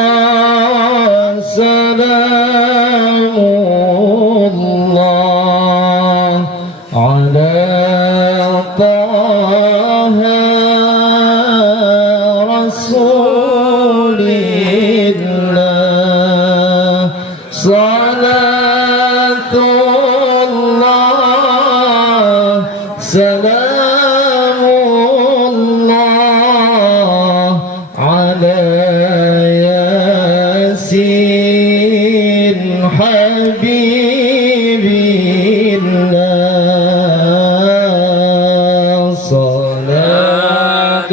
الله سلام الله على طه رسول الله صلاة الله سلام الله على ياسين حبيب الله صلاة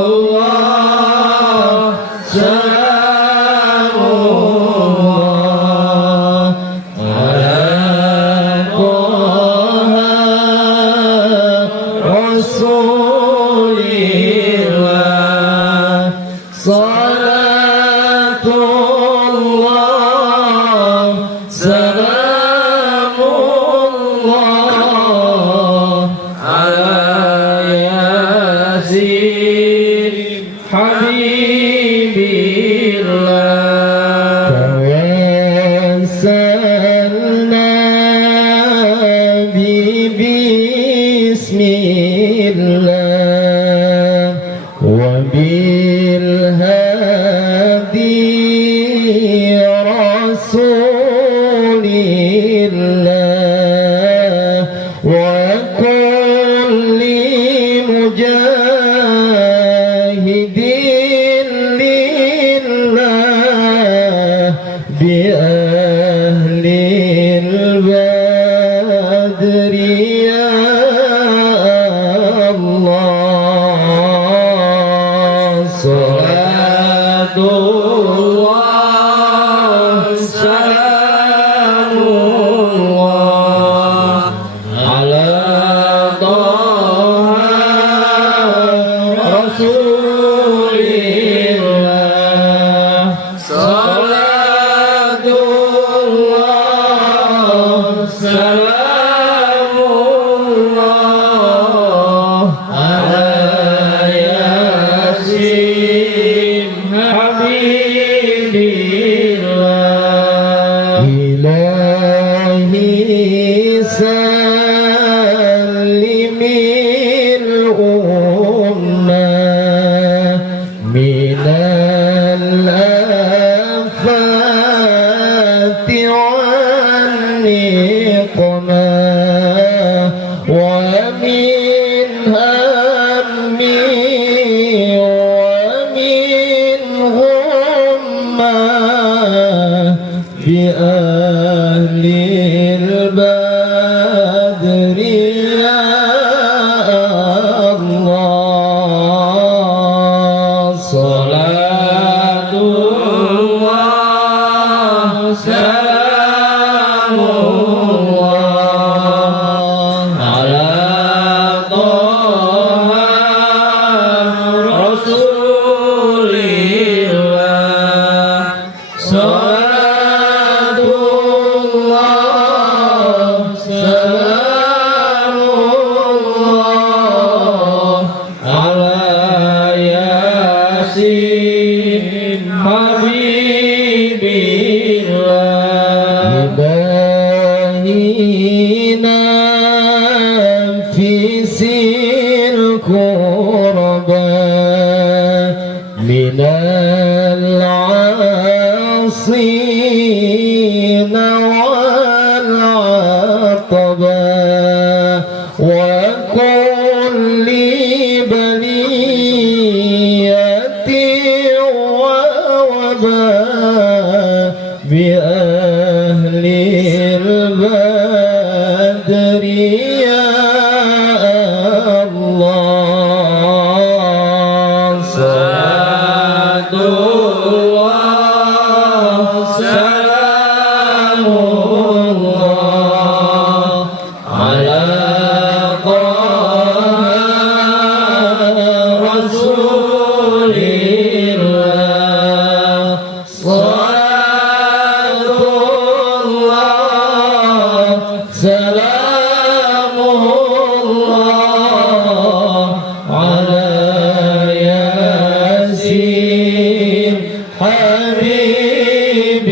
الله سلام الله على طه رسول الله صلاة الله سلام الله على ياسين حبيب الله توسلنا بسم الله وبالهادي رسول الله وكل مجاهد لله بأهل البدر يا الله صلاة الله سلام الله على طه رسول الله صلاة الله سلام الله على ياسين حبيب الله إلهي سلم الأمة من الآفات والنقمة ومن هم ومن غمة بأهل البدر يا الله صلاة الله سلام الله على طه رسول الله صلاة الله سلام الله على ياسين حبيب الله إلهنا في الكرباء من العاصين والعطباء وكل بلية ووباء بأهل البدر يا الله صلاة الله سلام الله على طه رسول الله صلاة الله سلام الله على ياسين حبيب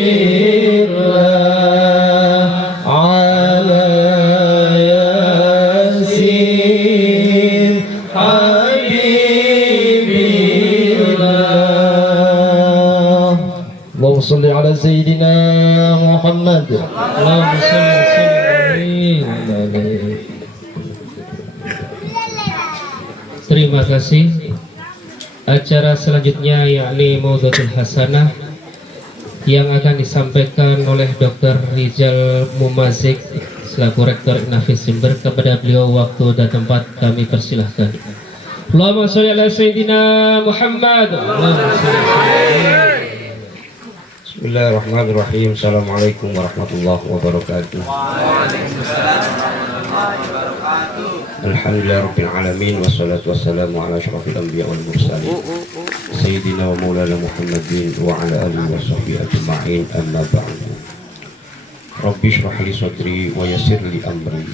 الله على ياسين حبيب الله اللهم صل على سيدنا محمد اللهم صل وسلم. Terima kasih. Acara selanjutnya yakni Maudhatul Hasanah yang akan disampaikan oleh Dr. Rizal Mumazik selaku Rektor Inafis Jember. Kepada beliau waktu dan tempat kami persilahkan. Allahumma sholli ala Sayyidina Muhammad. Bismillahirrahmanirrahim. Assalamualaikum warahmatullahi wabarakatuh. Alhamdulillah rabbil alamin wassalatu wassalamu ala asyrafil anbiya wal mursalin sayyidina wa maulana Muhammadin wa ala alihi wa sahbihi ajma'in, amma ba'du. Rabbi shrah li sadri wa yassir li amri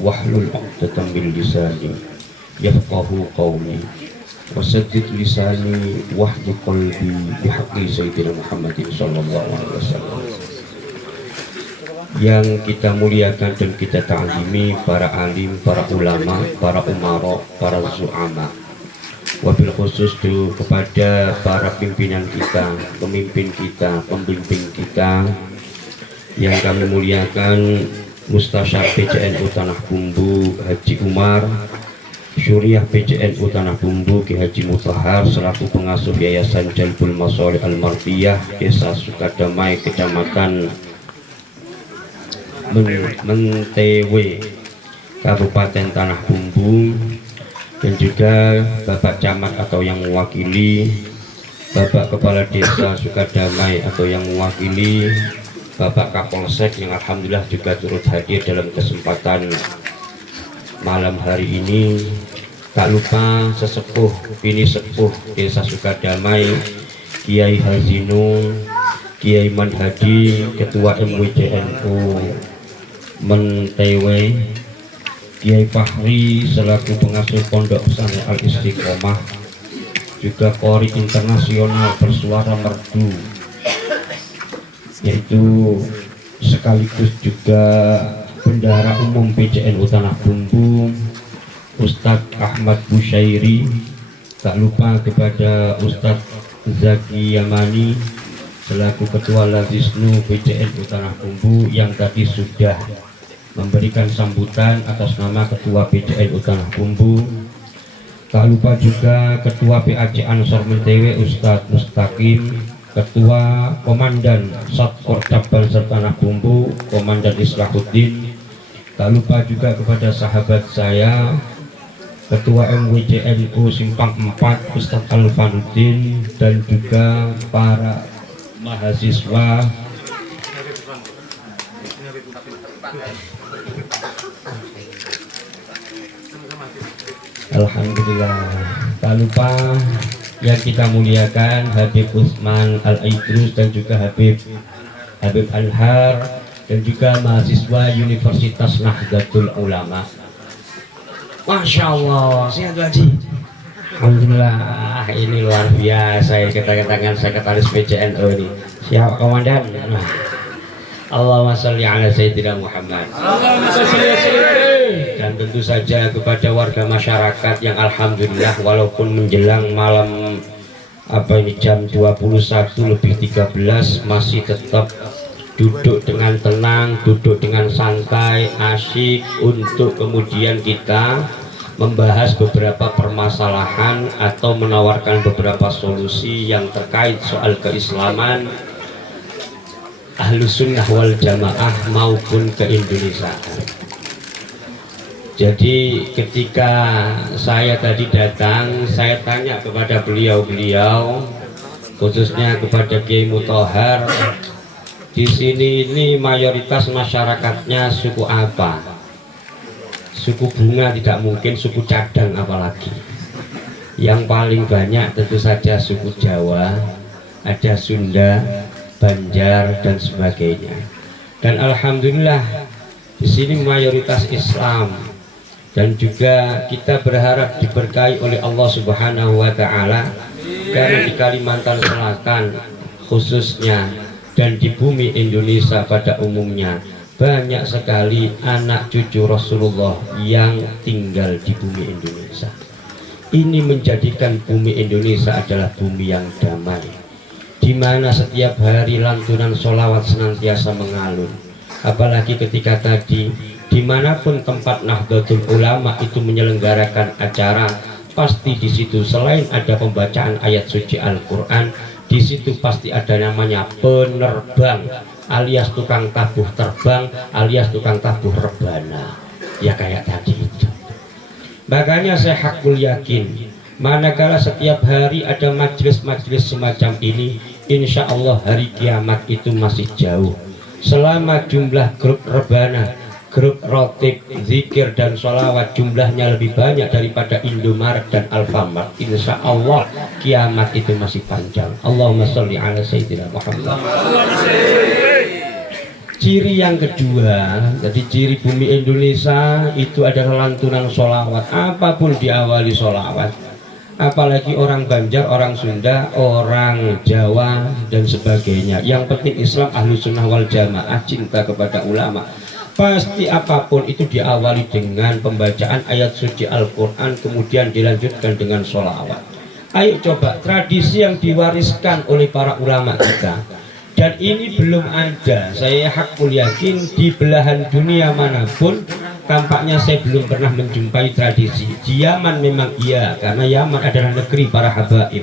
wahlul 'uqdatam min lisani yafqahu qawli wasaddid lisani wahdi qalbi bihaqqi sayyidina Muhammadin sallallahu alaihi wasallam. Yang kita muliakan dan kita ta'zimi para alim, para ulama, para umara, para zu'ama, wabil khusus itu kepada para pimpinan kita, pemimpin kita, pembimbing kita yang kami muliakan, Mustasyar PCNU Tanah Bumbu Haji Umar, Syuriah PCNU Tanah Bumbu Ki Haji Mutahar selaku pengasuh Yayasan Jalbul Masolih Al-Mardiyah Desa Sukadamai Kecamatan Mentewe Kabupaten Tanah Bumbu, dan juga Bapak Camat atau yang mewakili, Bapak Kepala Desa Sukadamai atau yang mewakili, Bapak Kapolsek yang alhamdulillah juga turut hadir dalam kesempatan malam hari ini. Tak lupa sesepuh bini sepuh Desa Sukadamai, Kiai Hazinu, Kiai Manhadi, Ketua MWJNU Mentewe, Kiai Fahri selaku pengasuh Pondok Pesantren Al Istiqomah, juga Kori Internasional Bersuara Merdu, yaitu sekaligus juga Bendahara Umum PCNU Tanah Bumbu Ustadz Ahmad Busyairi. Tak lupa kepada Ustadz Zaki Yamani selaku Ketua Ladisnu PCNU Tanah Bumbu yang tadi sudah memberikan sambutan atas nama Ketua PCNU Tanah Bumbu. Tak lupa juga Ketua PAC Ansor Mentewe Ustadz Mustaqim, Ketua Komandan Satpol Cabang Tanah Bumbu Komandan Islahuddin. Tak lupa juga kepada sahabat saya Ketua MWJNU Simpang 4 Ustadz Alfanuddin, dan juga para mahasiswa alhamdulillah. Tak lupa yang kita muliakan Habib Utsman Al-Aidrus dan juga Habib Anhar, dan juga mahasiswa Universitas Nahdlatul Ulama. Masya Allah, sehat Haji. Alhamdulillah, ini luar biasa ya, kedatangan sekretaris PCNU ini. Siap komandan? Allahumma sholli ala Sayyidina Muhammad. Dan tentu saja kepada warga masyarakat yang alhamdulillah walaupun menjelang malam jam 21:13 masih tetap duduk dengan tenang, duduk dengan santai, asyik untuk kemudian kita membahas beberapa permasalahan atau menawarkan beberapa solusi yang terkait soal keislaman, Ahlus Sunnah wal Jamaah maupun keindonesiaan. Jadi ketika saya tadi datang, saya tanya kepada beliau-beliau, khususnya kepada Kiai Mutahar, di sini ini mayoritas masyarakatnya suku apa? Suku bunga tidak mungkin, suku cadang apalagi. Yang paling banyak tentu saja suku Jawa, ada Sunda, Banjar dan sebagainya. Dan alhamdulillah di sini mayoritas Islam, dan juga kita berharap diberkahi oleh Allah Subhanahu wa taala, karena di Kalimantan Selatan khususnya dan di bumi Indonesia pada umumnya, banyak sekali anak cucu Rasulullah yang tinggal di bumi Indonesia. Ini menjadikan bumi Indonesia adalah bumi yang damai, di mana setiap hari lantunan sholawat senantiasa mengalun. Apalagi ketika tadi dimanapun tempat Nahdlatul Ulama itu menyelenggarakan acara, pasti di situ selain ada pembacaan ayat suci Al-Quran, di situ pasti ada namanya penerbang alias tukang tabuh terbang alias tukang tabuh rebana, ya kayak tadi itu. Makanya saya hakul yakin, manakala setiap hari ada majelis-majelis semacam ini, insya Allah hari kiamat itu masih jauh. Selama jumlah grup rebana, grup rotib, zikir dan sholawat jumlahnya lebih banyak daripada Indomaret dan Alfamart, insya Allah kiamat itu masih panjang. Allahumma sholli ala sayyidina Muhammad. Ciri yang kedua, jadi ciri bumi Indonesia itu adalah lantunan sholawat. Apapun diawali sholawat, apalagi orang Banjar, orang Sunda, orang Jawa dan sebagainya. Yang penting Islam ahlu sunnah wal jamaah, cinta kepada ulama, pasti apapun itu diawali dengan pembacaan ayat suci Al-Quran, kemudian dilanjutkan dengan sholawat. Ayo coba tradisi yang diwariskan oleh para ulama kita, dan ini belum ada, saya hakul yakin di belahan dunia manapun. Tampaknya saya belum pernah menjumpai tradisi. Di Yaman memang iya, karena Yaman adalah negeri para habaib,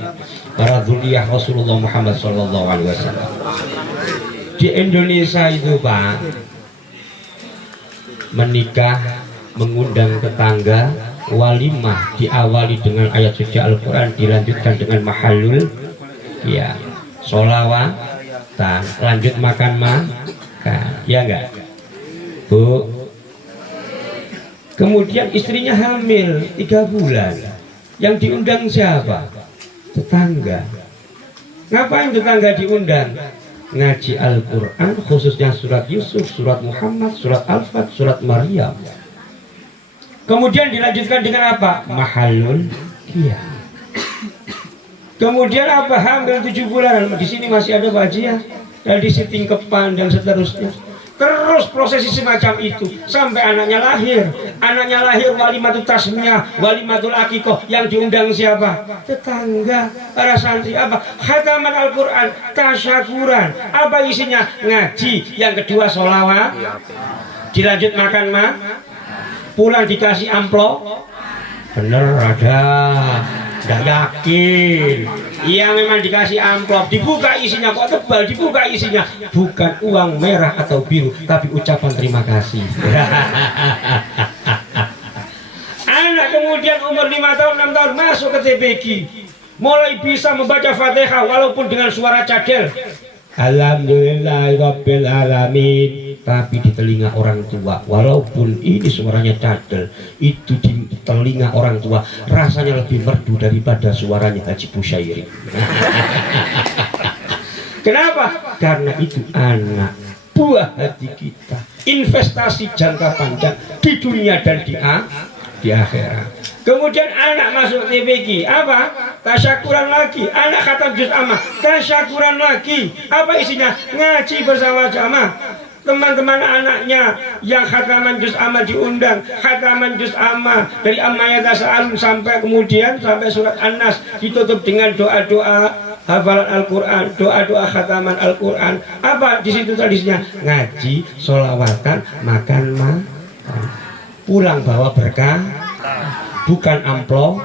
para dzurriyyah Rasulullah Muhammad SAW. Di Indonesia itu Pak, menikah, mengundang tetangga, walimah diawali dengan ayat suci Al-Quran, dilanjutkan dengan mahalul, ya, sholawat, lanjut makan ya enggak Bu? Kemudian istrinya hamil 3 bulan, yang diundang siapa? Tetangga. Ngapain tetangga diundang? Ngaji Al-Quran, khususnya surat Yusuf, surat Muhammad, surat Al-Fat, surat Maryam. Kemudian dilanjutkan dengan apa? Mahalul qiyam. Kemudian apa? Hamil 7 bulan. Di sini masih ada bajiah, tradisi tingkepan dan seterusnya. Terus prosesi semacam itu sampai anaknya lahir. Anaknya lahir walimatul tasmiyah, walimatul akikoh. Yang diundang siapa? Tetangga, para santri. Apa? Khataman Al-Quran, tasyakuran. Apa isinya? Ngaji. Yang kedua sholawat. Dilanjut makan pulang dikasih amplop. Bener ada. Nggak yakin. Iya memang dikasih amplop, dibuka isinya kok tebal, dibuka isinya bukan uang merah atau biru, tapi ucapan terima kasih. Anak kemudian umur 5 tahun 6 tahun masuk ke TBG, mulai bisa membaca Fatihah walaupun dengan suara cadel. Alhamdulillahirabbil alamin. Tapi di telinga orang tua, walaupun ini suaranya cadel, itu di telinga orang tua rasanya lebih merdu daripada suaranya Haji Busyairi. Kenapa? Karena itu anak buah hati kita, investasi jangka panjang di dunia dan di akhirat. Kemudian anak masuk TBG, apa? Tasyakuran lagi. Anak khatam juz amma, tasyakuran lagi. Apa isinya? Ngaji bersama jamaah. Teman-teman anaknya yang khataman juz amma diundang, khataman juz amma dari amma yatasa'alun sampai kemudian sampai surat An-Nas, ditutup dengan doa-doa hafalan Al-Quran, doa-doa khataman Al-Quran. Apa di situ tradisinya? Ngaji, sholawatan, makan, pulang bawa berkah, bukan amplop.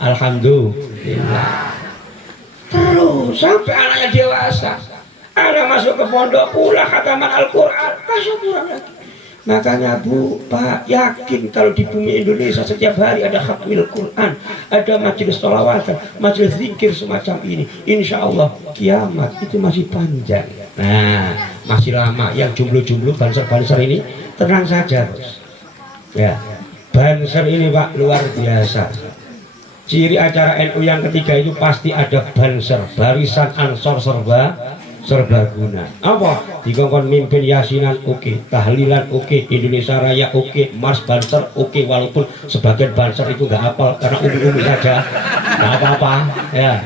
Alhamdulillah. Terus sampai anaknya dewasa, anak masuk ke pondok, pula khataman Al-Quran, tasyakuran lagi. Makanya Bu, Pak, yakin kalau di bumi Indonesia setiap hari ada khatmil Quran, ada majelis sholawatan, majelis zikir semacam ini, insya Allah kiamat itu masih panjang. Nah, masih lama. Yang jomblo-jomblo, banser-banser ini tenang saja Bos. Ya, banser ini Pak luar biasa. Ciri acara NU yang ketiga itu pasti ada banser, barisan ansor serbaguna. Apa? Dikongkon mimpin yasinan oke, tahlilan oke, Indonesia Raya oke, Mars banser oke, walaupun sebagian banser itu nggak hafal karena umi-umi saja, nggak apa-apa ya.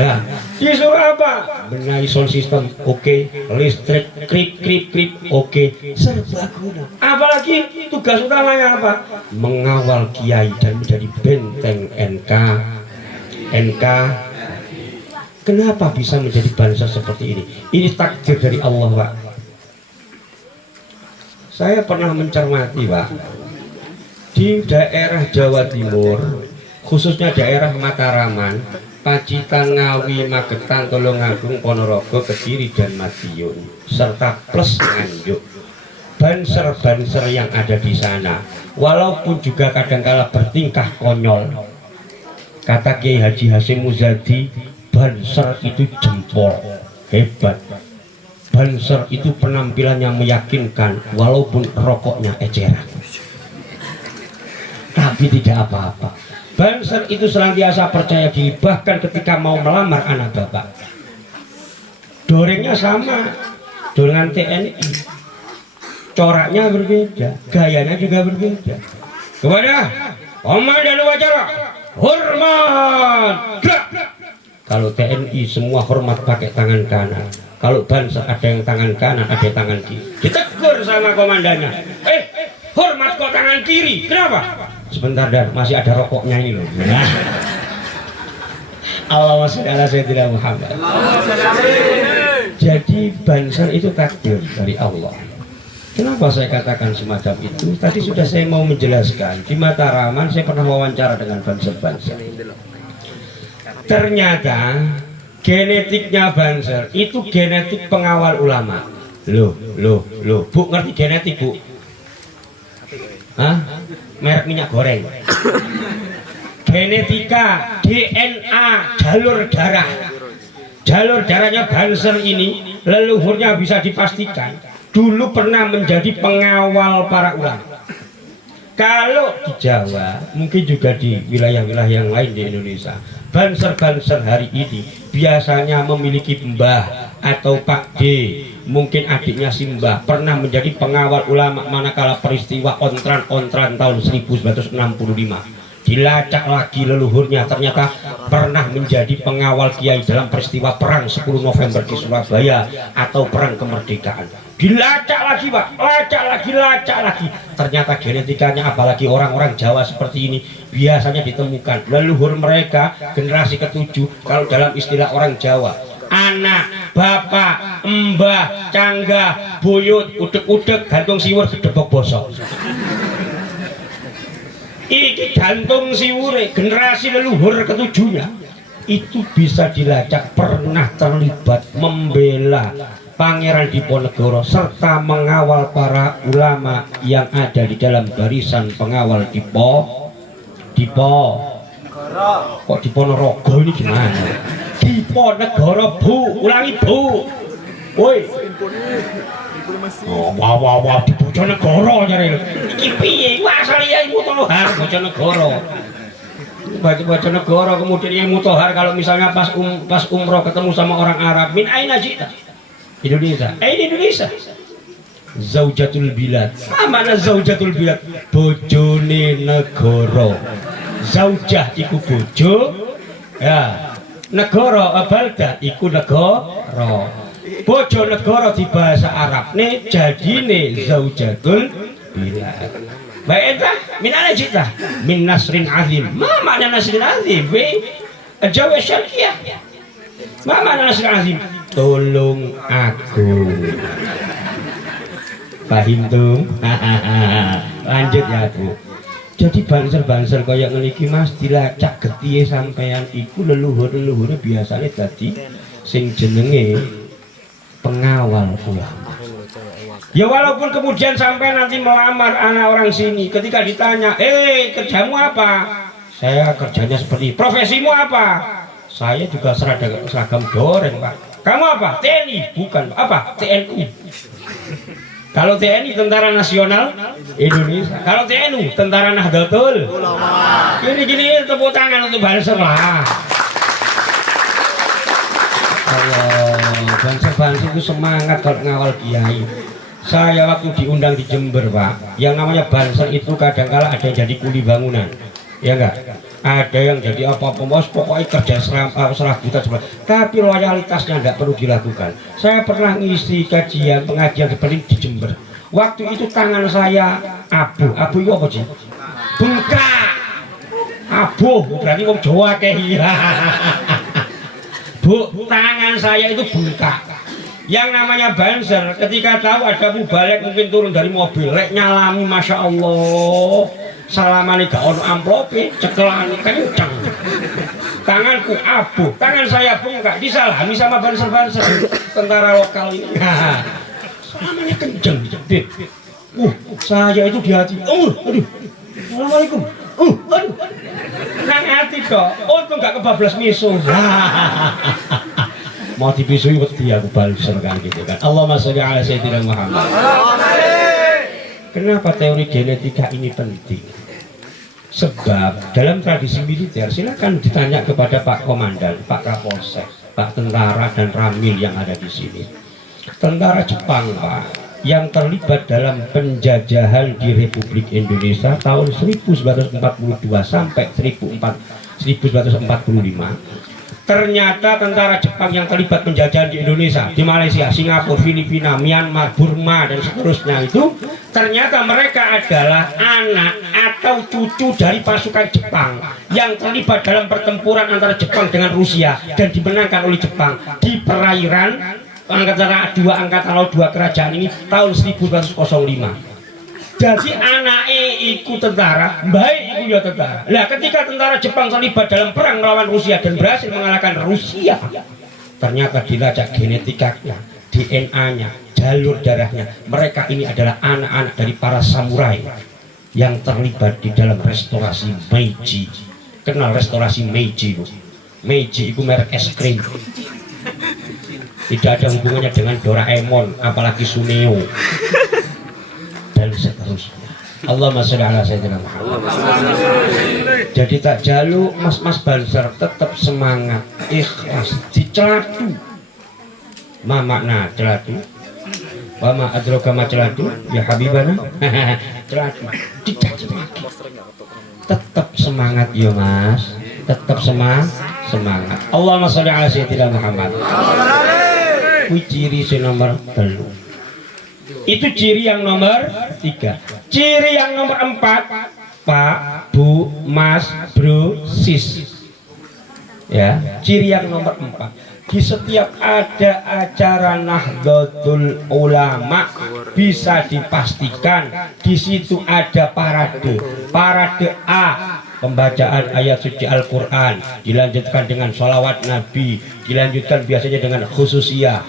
Ya, Disuruh apa? Benahi sound system, oke. Listrik, krip, oke. Serbaguna. Apalagi tugas utamanya apa? Mengawal kiai dan menjadi benteng NK. Kenapa bisa menjadi bangsa seperti ini? Ini takdir dari Allah, Pak. Saya pernah mencermati, Pak, di daerah Jawa Timur, khususnya daerah Mataraman, Pacitan, Ngawi, Magetan, Tulungagung, Ponorogo, Kediri, dan Madiun, serta plus Nganjuk. Banser-banser yang ada di sana, walaupun juga kadangkala bertingkah konyol, kata Kiai Haji Hasyim Muzadi, banser itu jempol, hebat. Banser itu penampilannya meyakinkan, walaupun rokoknya eceran. Tapi tidak apa-apa. Banser itu senantiasa percaya diri, bahkan ketika mau melamar anak bapak. Dorengnya sama dengan TNI, coraknya berbeda, gayanya juga berbeda. Kepada komandan upacara, hormat. Kalau TNI semua hormat pakai tangan kanan. Kalau Banser ada yang tangan kanan, ada yang tangan kiri. Ditegur sama komandannya. Hormat kok tangan kiri. Kenapa? Sebentar dan masih ada rokoknya ini loh. Nah. Allahumma sholli ala sayyidina Muhammad. Jadi Banser itu takdir dari Allah. Kenapa saya katakan semacam itu? Tadi sudah saya mau menjelaskan. Di Mataraman saya pernah wawancara dengan Banser-Banser. Ternyata genetiknya Banser itu genetik pengawal ulama. Loh, Bu ngerti genetik, Bu? Hah? Merek minyak goreng. Genetika, DNA, jalur darah. Jalur darahnya Banser ini leluhurnya bisa dipastikan dulu pernah menjadi pengawal para ulama. Kalau di Jawa, mungkin juga di wilayah-wilayah yang lain di Indonesia, Banser-Banser hari ini biasanya memiliki mbah atau Pak D, mungkin adiknya si mbah, pernah menjadi pengawal ulama manakala peristiwa Ontran tahun 1965. Dilacak lagi leluhurnya, ternyata pernah menjadi pengawal kiai dalam peristiwa perang 10 November di Surabaya atau perang kemerdekaan. Dilacak lagi, Pak, lacak lagi. Ternyata genetikanya, apalagi orang-orang Jawa seperti ini, biasanya ditemukan leluhur mereka generasi ke-7 kalau dalam istilah orang Jawa. Anak, bapak, mbah, canggah, buyut, udek-udek, gantung siwur, gedebok bosok. Iki gantung siwure generasi leluhur ke-7-nya itu bisa dilacak pernah terlibat membela Pangeran Diponegoro serta mengawal para ulama yang ada di dalam barisan pengawal kok Diponorogo ini gimana? Diponegoro, Bu, ulangi, Bu. Woi. Oh, wah, di Bojonegoro nyari. Iki piye? Asal ya Mutohar Bojonegoro. Bojonegoro kemudian yang Mutohar kalau misalnya pas umroh ketemu sama orang Arab, min aina jita? Indonesia. Indonesia. Zaujatul bilad. Mana zaujatul bilad? Bojone negara. Zaujah iku bojo. Ya. Negara baldah iku negara. Bojo negara di bahasa Arab nih jadine zaujatul bilad. Baik entah min ana jita min nasrin azim. Ma makna nasrin azim? Jawa syariah. Ma makna nasrin azim? Tolong aku. Paham tuh? Lanjut ya, Bu. Jadi banser-banser kaya ngene iki Mas dilacak getihe sampean iku leluhur-leluhure biasanya dadi sing jenenge pengawal ulama. Ya walaupun kemudian sampai nanti melamar anak orang sini, ketika ditanya, kerjamu apa? Saya kerjanya seperti, profesimu apa? Saya juga seragam doreng, Pak. Kamu apa? TNI? Bukan, apa? TNI. Kalau TNI Tentara Nasional Indonesia, kalau TNU Tentara Nahdlatul Ulama. Gini tepuk tangan untuk Banser lah. Banser-banser itu semangat kalau ngawal kiai. Saya waktu diundang di Jember, Pak, yang namanya Banser itu kadang-kala ada yang jadi kuli bangunan, ya enggak? ada yang jadi apa-apa bos, pokoknya kerja serabutan sebelah. Tapi loyalitasnya tidak perlu dilakukan. Saya pernah ngisi kajian pengajian seperti di Jember. Waktu itu tangan saya abu itu apa sih? Bengkak. Abu berarti wong Jawa kayak Bu, tangan saya itu bengkak. Yang namanya banser, ketika tahu ada mubalek mungkin turun dari mobil, rek nyalami, masya Allah, salamane gak ono amplope, cekelane kenceng. Tanganku abu, tangan saya bengkak, disalami sama banser-banser tentara lokal ini. Salamane kenceng, jepit. Saya itu di hati, aduh, assalamualaikum, aduh, nang hati kok, untung gak kebablas misuh. Mau dipisui wedi aku balser kan gitu kan. Allahumma sholli ala sayyidina Muhammad. Kenapa teori genetika ini penting? Sebab dalam tradisi militer, silakan ditanya kepada Pak Komandan, Pak Kapolsek, Pak Tentara dan Ramil yang ada di sini. Tentara Jepang, Pak, yang terlibat dalam penjajahan di Republik Indonesia tahun 1942 sampai 1945. Ternyata tentara Jepang yang terlibat penjajahan di Indonesia, di Malaysia, Singapura, Filipina, Myanmar, Burma, dan seterusnya itu ternyata mereka adalah anak atau cucu dari pasukan Jepang yang terlibat dalam pertempuran antara Jepang dengan Rusia dan dimenangkan oleh Jepang di perairan antara dua angkatan laut dua kerajaan ini tahun 1905. Jadi anaknya ikut tentara, baik itu ya tentara. Nah, ketika tentara Jepang terlibat dalam perang melawan Rusia dan berhasil mengalahkan Rusia, ternyata dilacak genetikanya, DNA-nya, jalur darahnya. Mereka ini adalah anak-anak dari para samurai yang terlibat di dalam restorasi Meiji. Kenal restorasi Meiji, Bu? Meiji itu merek es krim. Tidak ada hubungannya dengan Doraemon, apalagi Suneo. Dan seterusnya. Allahumma sholli ala sayyidina Muhammad. Jadi tak jaluk mas-mas banser tetap semangat, ikhlas, dicelatu. Ma makna celatu? Wa ma adraka ma celatu? Ya habibana. Celatu. Dicaci maki. Tetap semangat ya Mas. Tetap semangat. Allahumma sholli ala sayyidina Muhammad. Kuwi ciri nomor 3. Itu ciri yang nomor 3. Ciri yang nomor 4, Pak, Bu, Mas, Bro, Sis. Ya, ciri yang nomor 4. Di setiap ada acara Nahdlatul Ulama bisa dipastikan di situ ada parade. Parade A, pembacaan ayat suci Al-Quran, dilanjutkan dengan sholawat Nabi, dilanjutkan biasanya dengan khususiyah,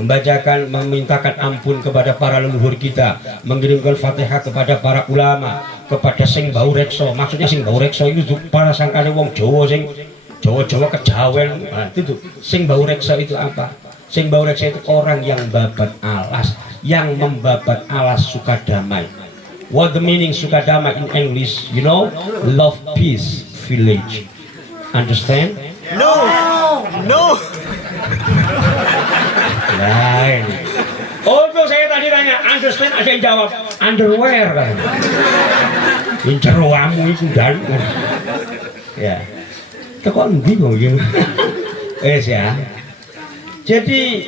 membacakan, memintakan ampun kepada para leluhur kita, mengirimkan Fatihah kepada para ulama, kepada sing bau rekso. Maksudnya sing bau rekso itu para sangkane wong Jawa sing Jawa kejawen. Nah, itu sing bau rekso itu apa? Sing bau rekso itu orang yang babat alas, yang membabat alas Sukadamai. What the meaning Sukadamai in English? You know, love, peace, village. Understand? No. Lain. Untuk saya tadi tanya, understand, ada yang jawab underwear kan. Inceruamu itu dan. Ya. Kok bingung gitu. Ya. Jadi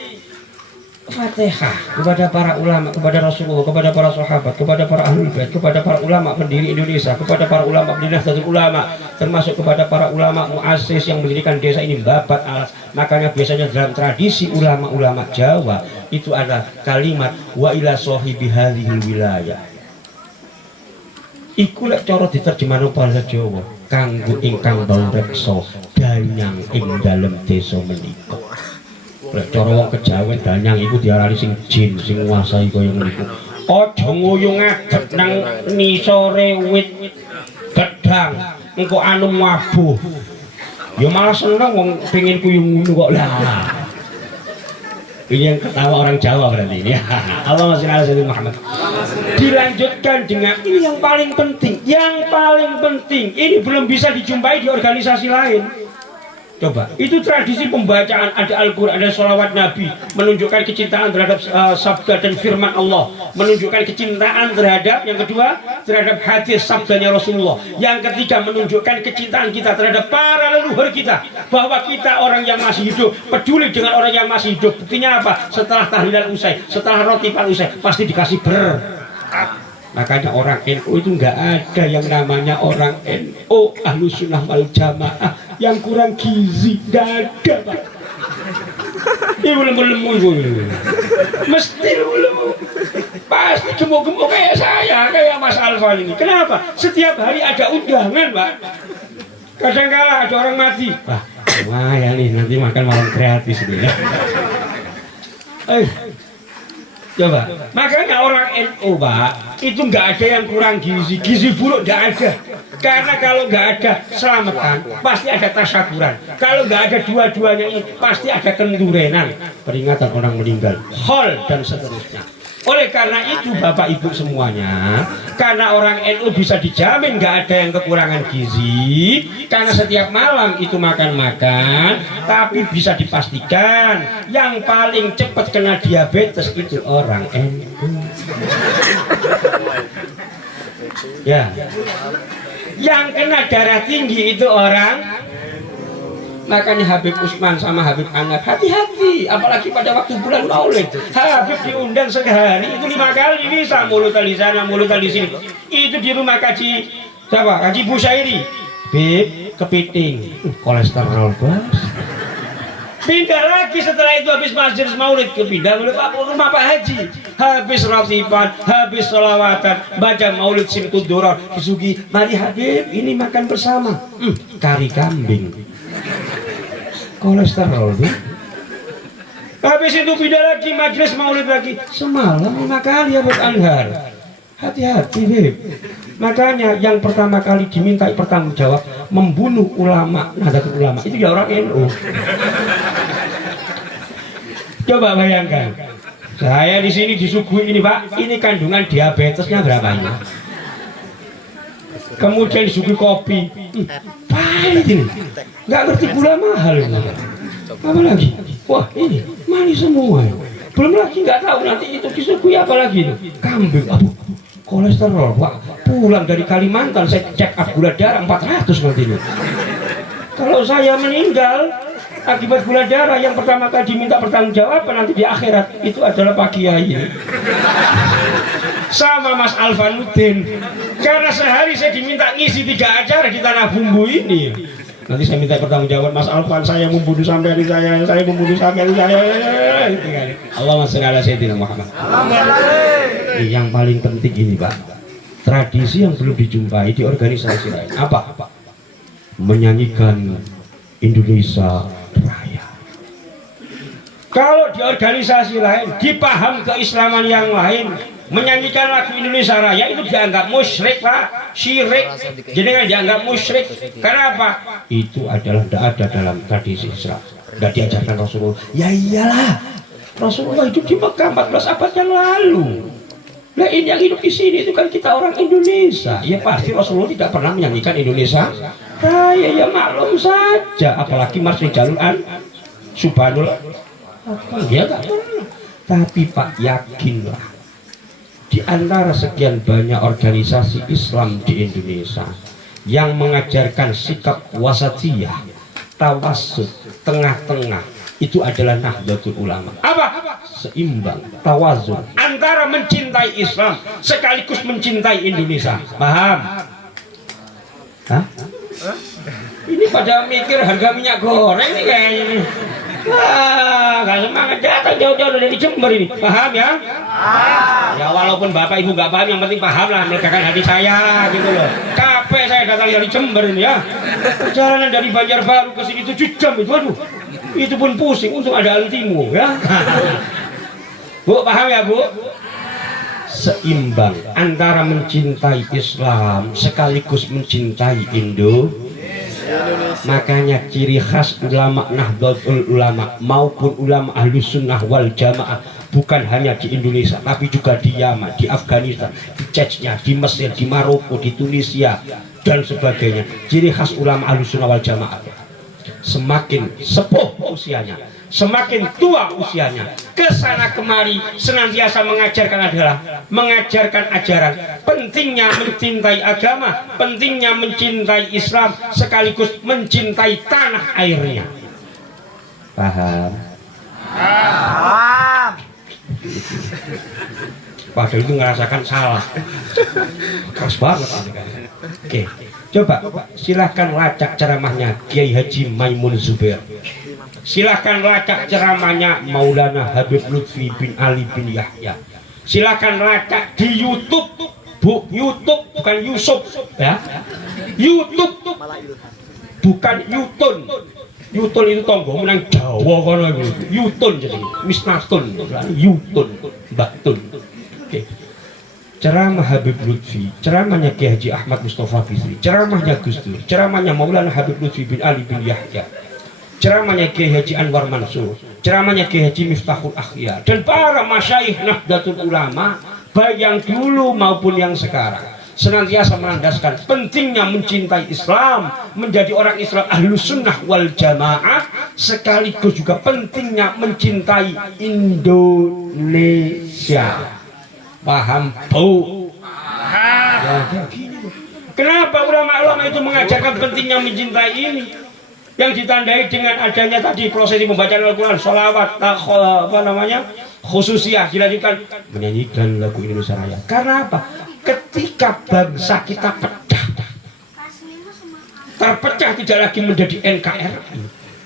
Fatihah kepada para ulama, kepada Rasulullah, kepada para sahabat, kepada para ahli bait, kepada para ulama pendiri Indonesia, kepada para ulama pendiri Nahdlatul Ulama, termasuk kepada para ulama muassis yang mendirikan desa ini babat alas. Makanya biasanya dalam tradisi ulama-ulama Jawa itu ada kalimat wa ila sahibi hadhil wilayah. Iku lek cara diterjemahno bahasa Jawa, kanggo ingkang bau reksa danyang ing dalem desa menika. Lek cara wong kejawen danyang iku diarani sing jin sing nguasai kaya ngriku. Aja nguyung ngadeg nang nisore wit gedang engko anu mabuh. Ya malah seneng wong pengen kuyung ngono kok lah. Ini yang ketawa orang Jawa berarti ini. Allahumma sholli ala sayyidina Muhammad. Dilanjutkan dengan ini yang paling penting. Yang paling penting ini belum bisa dijumpai di organisasi lain. Coba, itu tradisi pembacaan, ada Al-Quran, ada sholawat Nabi, menunjukkan kecintaan terhadap sabda dan firman Allah, menunjukkan kecintaan terhadap, yang kedua, terhadap hadis sabdanya Rasulullah, yang ketiga, menunjukkan kecintaan kita terhadap para leluhur kita, bahwa kita orang yang masih hidup, peduli dengan orang yang masih hidup. Buktinya apa? Setelah tahlilan usai, setelah rotipan usai, pasti dikasih berkat. Makanya orang NU itu nggak ada yang namanya orang NU Ahlus Sunnah wal Jamaah yang kurang gizi, nggak ada, Pak. Ibu lemu mesti lemu, pasti gemuk-gemuk kayak saya, kayak Mas Alfa ini. Kenapa? Setiap hari ada undangan, Pak. Kadang-kala ada orang mati, wah lumayan nih, nanti makan malam gratis nih. Coba, makanya orang NU, Pak, itu nggak ada yang kurang gizi buruk nggak ada. Karena kalau nggak ada selamatan, pasti ada tasyakuran. Kalau nggak ada dua-duanya ini, pasti ada kendurenan, peringatan orang meninggal, hol dan seterusnya. Oleh karena itu Bapak Ibu semuanya, karena orang NU bisa dijamin nggak ada yang kekurangan gizi, karena setiap malam itu makan-makan, tapi bisa dipastikan yang paling cepat kena diabetes itu orang NU. Ya, yang kena darah tinggi itu orang. Makanya Habib Usman sama Habib Anwar hati-hati, apalagi pada waktu bulan Maulid. Habib diundang sehari itu 5 kali bisa, mulut di sana, mulut di sini. Itu di rumah kaji siapa? Kaji Busyairi. Bib kepiting, kolesterol bos. Pindah lagi setelah itu habis masjid Maulid, pindah rumah Pak Haji. Habis ratiban, habis sholawatan, baca Maulid Simkudurar. Kisugi, mari Habib ini makan bersama. Kari kambing. Kolesterol tuh. Habis itu pindah lagi majelis Maulid lagi. Semalam 5 kali Habib Anwar. Hati-hati, Bib. Makanya yang pertama kali dimintai pertanggung jawab membunuh ulama, Nahdlatul Ulama itu ya orang NU. Coba bayangkan, saya di sini disuguhi ini, Pak. Ini kandungan diabetesnya berapa ini? Kemudian disuguhi kopi, pahit ini, nggak ngerti gula mahal ini. Apa lagi? Wah ini manis semua. Belum lagi nggak tahu nanti itu disuguhi apa lagi itu? Kambing, aduh, kolesterol. Wah, pulang dari Kalimantan saya cek up gula darah 400 nanti ini. Kalau saya meninggal akibat gula darah, yang pertama kali diminta pertanggungjawaban nanti di akhirat itu adalah Pak Kiai. Sama Mas Alfanuddin, karena sehari saya diminta ngisi 3 acara di Tanah Bumbu ini. Nanti saya minta pertanggungjawaban Mas Alfan, saya membunuh sampai saya membunuh sampai saya. Allahumma sholli ala sayyidina Muhammad. Yang paling penting ini, Pak, tradisi yang belum dijumpai di organisasi lain. Apa? Menyanyikan Indonesia Raya. Kalau di organisasi lain, di paham keislaman yang lain, menyanyikan lagu Indonesia Raya itu dianggap musyrik, Pak, syirik. Jadi kan dianggap musyrik. Kenapa? Itu adalah tidak ada dalam tradisi Islam, tidak diajarkan Rasulullah. Ya iyalah, Rasulullah hidup di Mekah 14 abad yang lalu. Nah ini yang hidup di sini itu kan kita orang Indonesia. Ya pasti Rasulullah tidak pernah menyanyikan Indonesia Raya, ya maklum saja. Apalagi Mas Rijalul Subhanallah, ya gak pernah. Tapi Pak, yakinlah, di antara sekian banyak organisasi Islam di Indonesia yang mengajarkan sikap wasatiyah, tawassut, tengah-tengah, itu adalah Nahdlatul Ulama. Apa? Seimbang, tawazun antara mencintai Islam sekaligus mencintai Indonesia. Paham? Hah? Ini pada mikir harga minyak goreng nih kayaknya nih. Wah, gak semangat, datang jauh-jauh dari Jember ini. Paham ya? Ya walaupun Bapak Ibu gak paham, yang penting paham lah, melegakan hati saya gitu loh. Capek saya datang dari Jember ini ya. Perjalanan dari Banjarbaru ke sini 7 jam itu, aduh. Itu pun pusing, untung ada Altimo ya. Bu, paham ya Bu? Seimbang antara mencintai Islam sekaligus mencintai Indonesia. Makanya ciri khas ulama Nahdlatul Ulama maupun ulama Ahlus Sunnah wal Jamaah bukan hanya di Indonesia tapi juga di Yaman, di Afghanistan, di Chechnya, di Mesir, di Maroko, di Tunisia dan sebagainya. Ciri khas ulama Ahlus Sunnah wal Jamaah semakin sepuh usianya, semakin tua usianya, kesana kemari senantiasa mengajarkan ajaran pentingnya mencintai agama, pentingnya mencintai Islam, sekaligus mencintai tanah airnya. Paham? Padahal itu ngerasakan salah, keras banget ini kan. Oke, coba silahkan lacak ceramahnya Kiai Haji Maimun Zubair. Silahkan lacak ceramahnya Maulana Habib Lutfi bin Ali bin Yahya. Silahkan lacak di YouTube, YouTube bukan Yusuf ya, YouTube bukan Yutun. Yutun itu tonggo menang Jawa kono iku. Yutun jadi Misnatun, Yutun, Mbak Tun. Oke. Ceramah Habib Lutfi, ceramahnya Kiai Haji Ahmad Mustafa Bisri, ceramahnya Gus Dur, ceramahnya Maulana Habib Lutfi bin Ali bin Yahya, ceramahnya Kiai Haji Anwar Mansur, ceramahnya Kiai Haji Miftahul Akhyar, dan para masyayikh Nahdlatul Ulama baik yang dulu maupun yang sekarang senantiasa melandaskan pentingnya mencintai Islam, menjadi orang Islam ahlus sunnah wal jamaah, sekaligus juga pentingnya mencintai Indonesia. Paham bu? Ya, kenapa ulama-ulama itu mengajarkan pentingnya mencintai ini, yang ditandai dengan adanya tadi prosesi pembacaan Al-Quran, sholawat, khususiyah, dilanjutkan menyanyikan lagu Indonesia Raya. Karena apa? Ketika bangsa kita terpecah tidak lagi menjadi NKRI,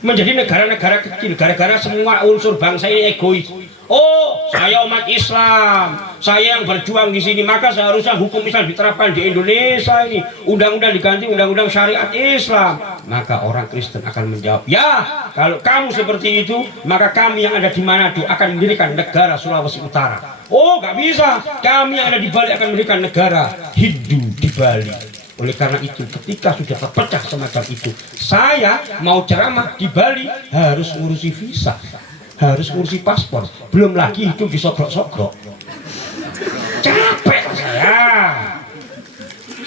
menjadi negara-negara kecil, gara-gara semua unsur bangsa ini egois. Oh, saya umat Islam, saya yang berjuang di sini, maka seharusnya hukum Islam diterapkan di Indonesia ini, undang-undang diganti undang-undang syariat Islam. Maka orang Kristen akan menjawab, ya kalau kamu seperti itu, maka kami yang ada di Manado akan mendirikan negara Sulawesi Utara. Oh, gak bisa, kami yang ada di Bali akan mendirikan negara Hindu di Bali. Oleh karena itu, ketika sudah terpecah semacam itu, saya mau ceramah di Bali harus ngurusi visa, harus ngurusi paspor, belum lagi hidup di sogrok-sogrok. Capek saya.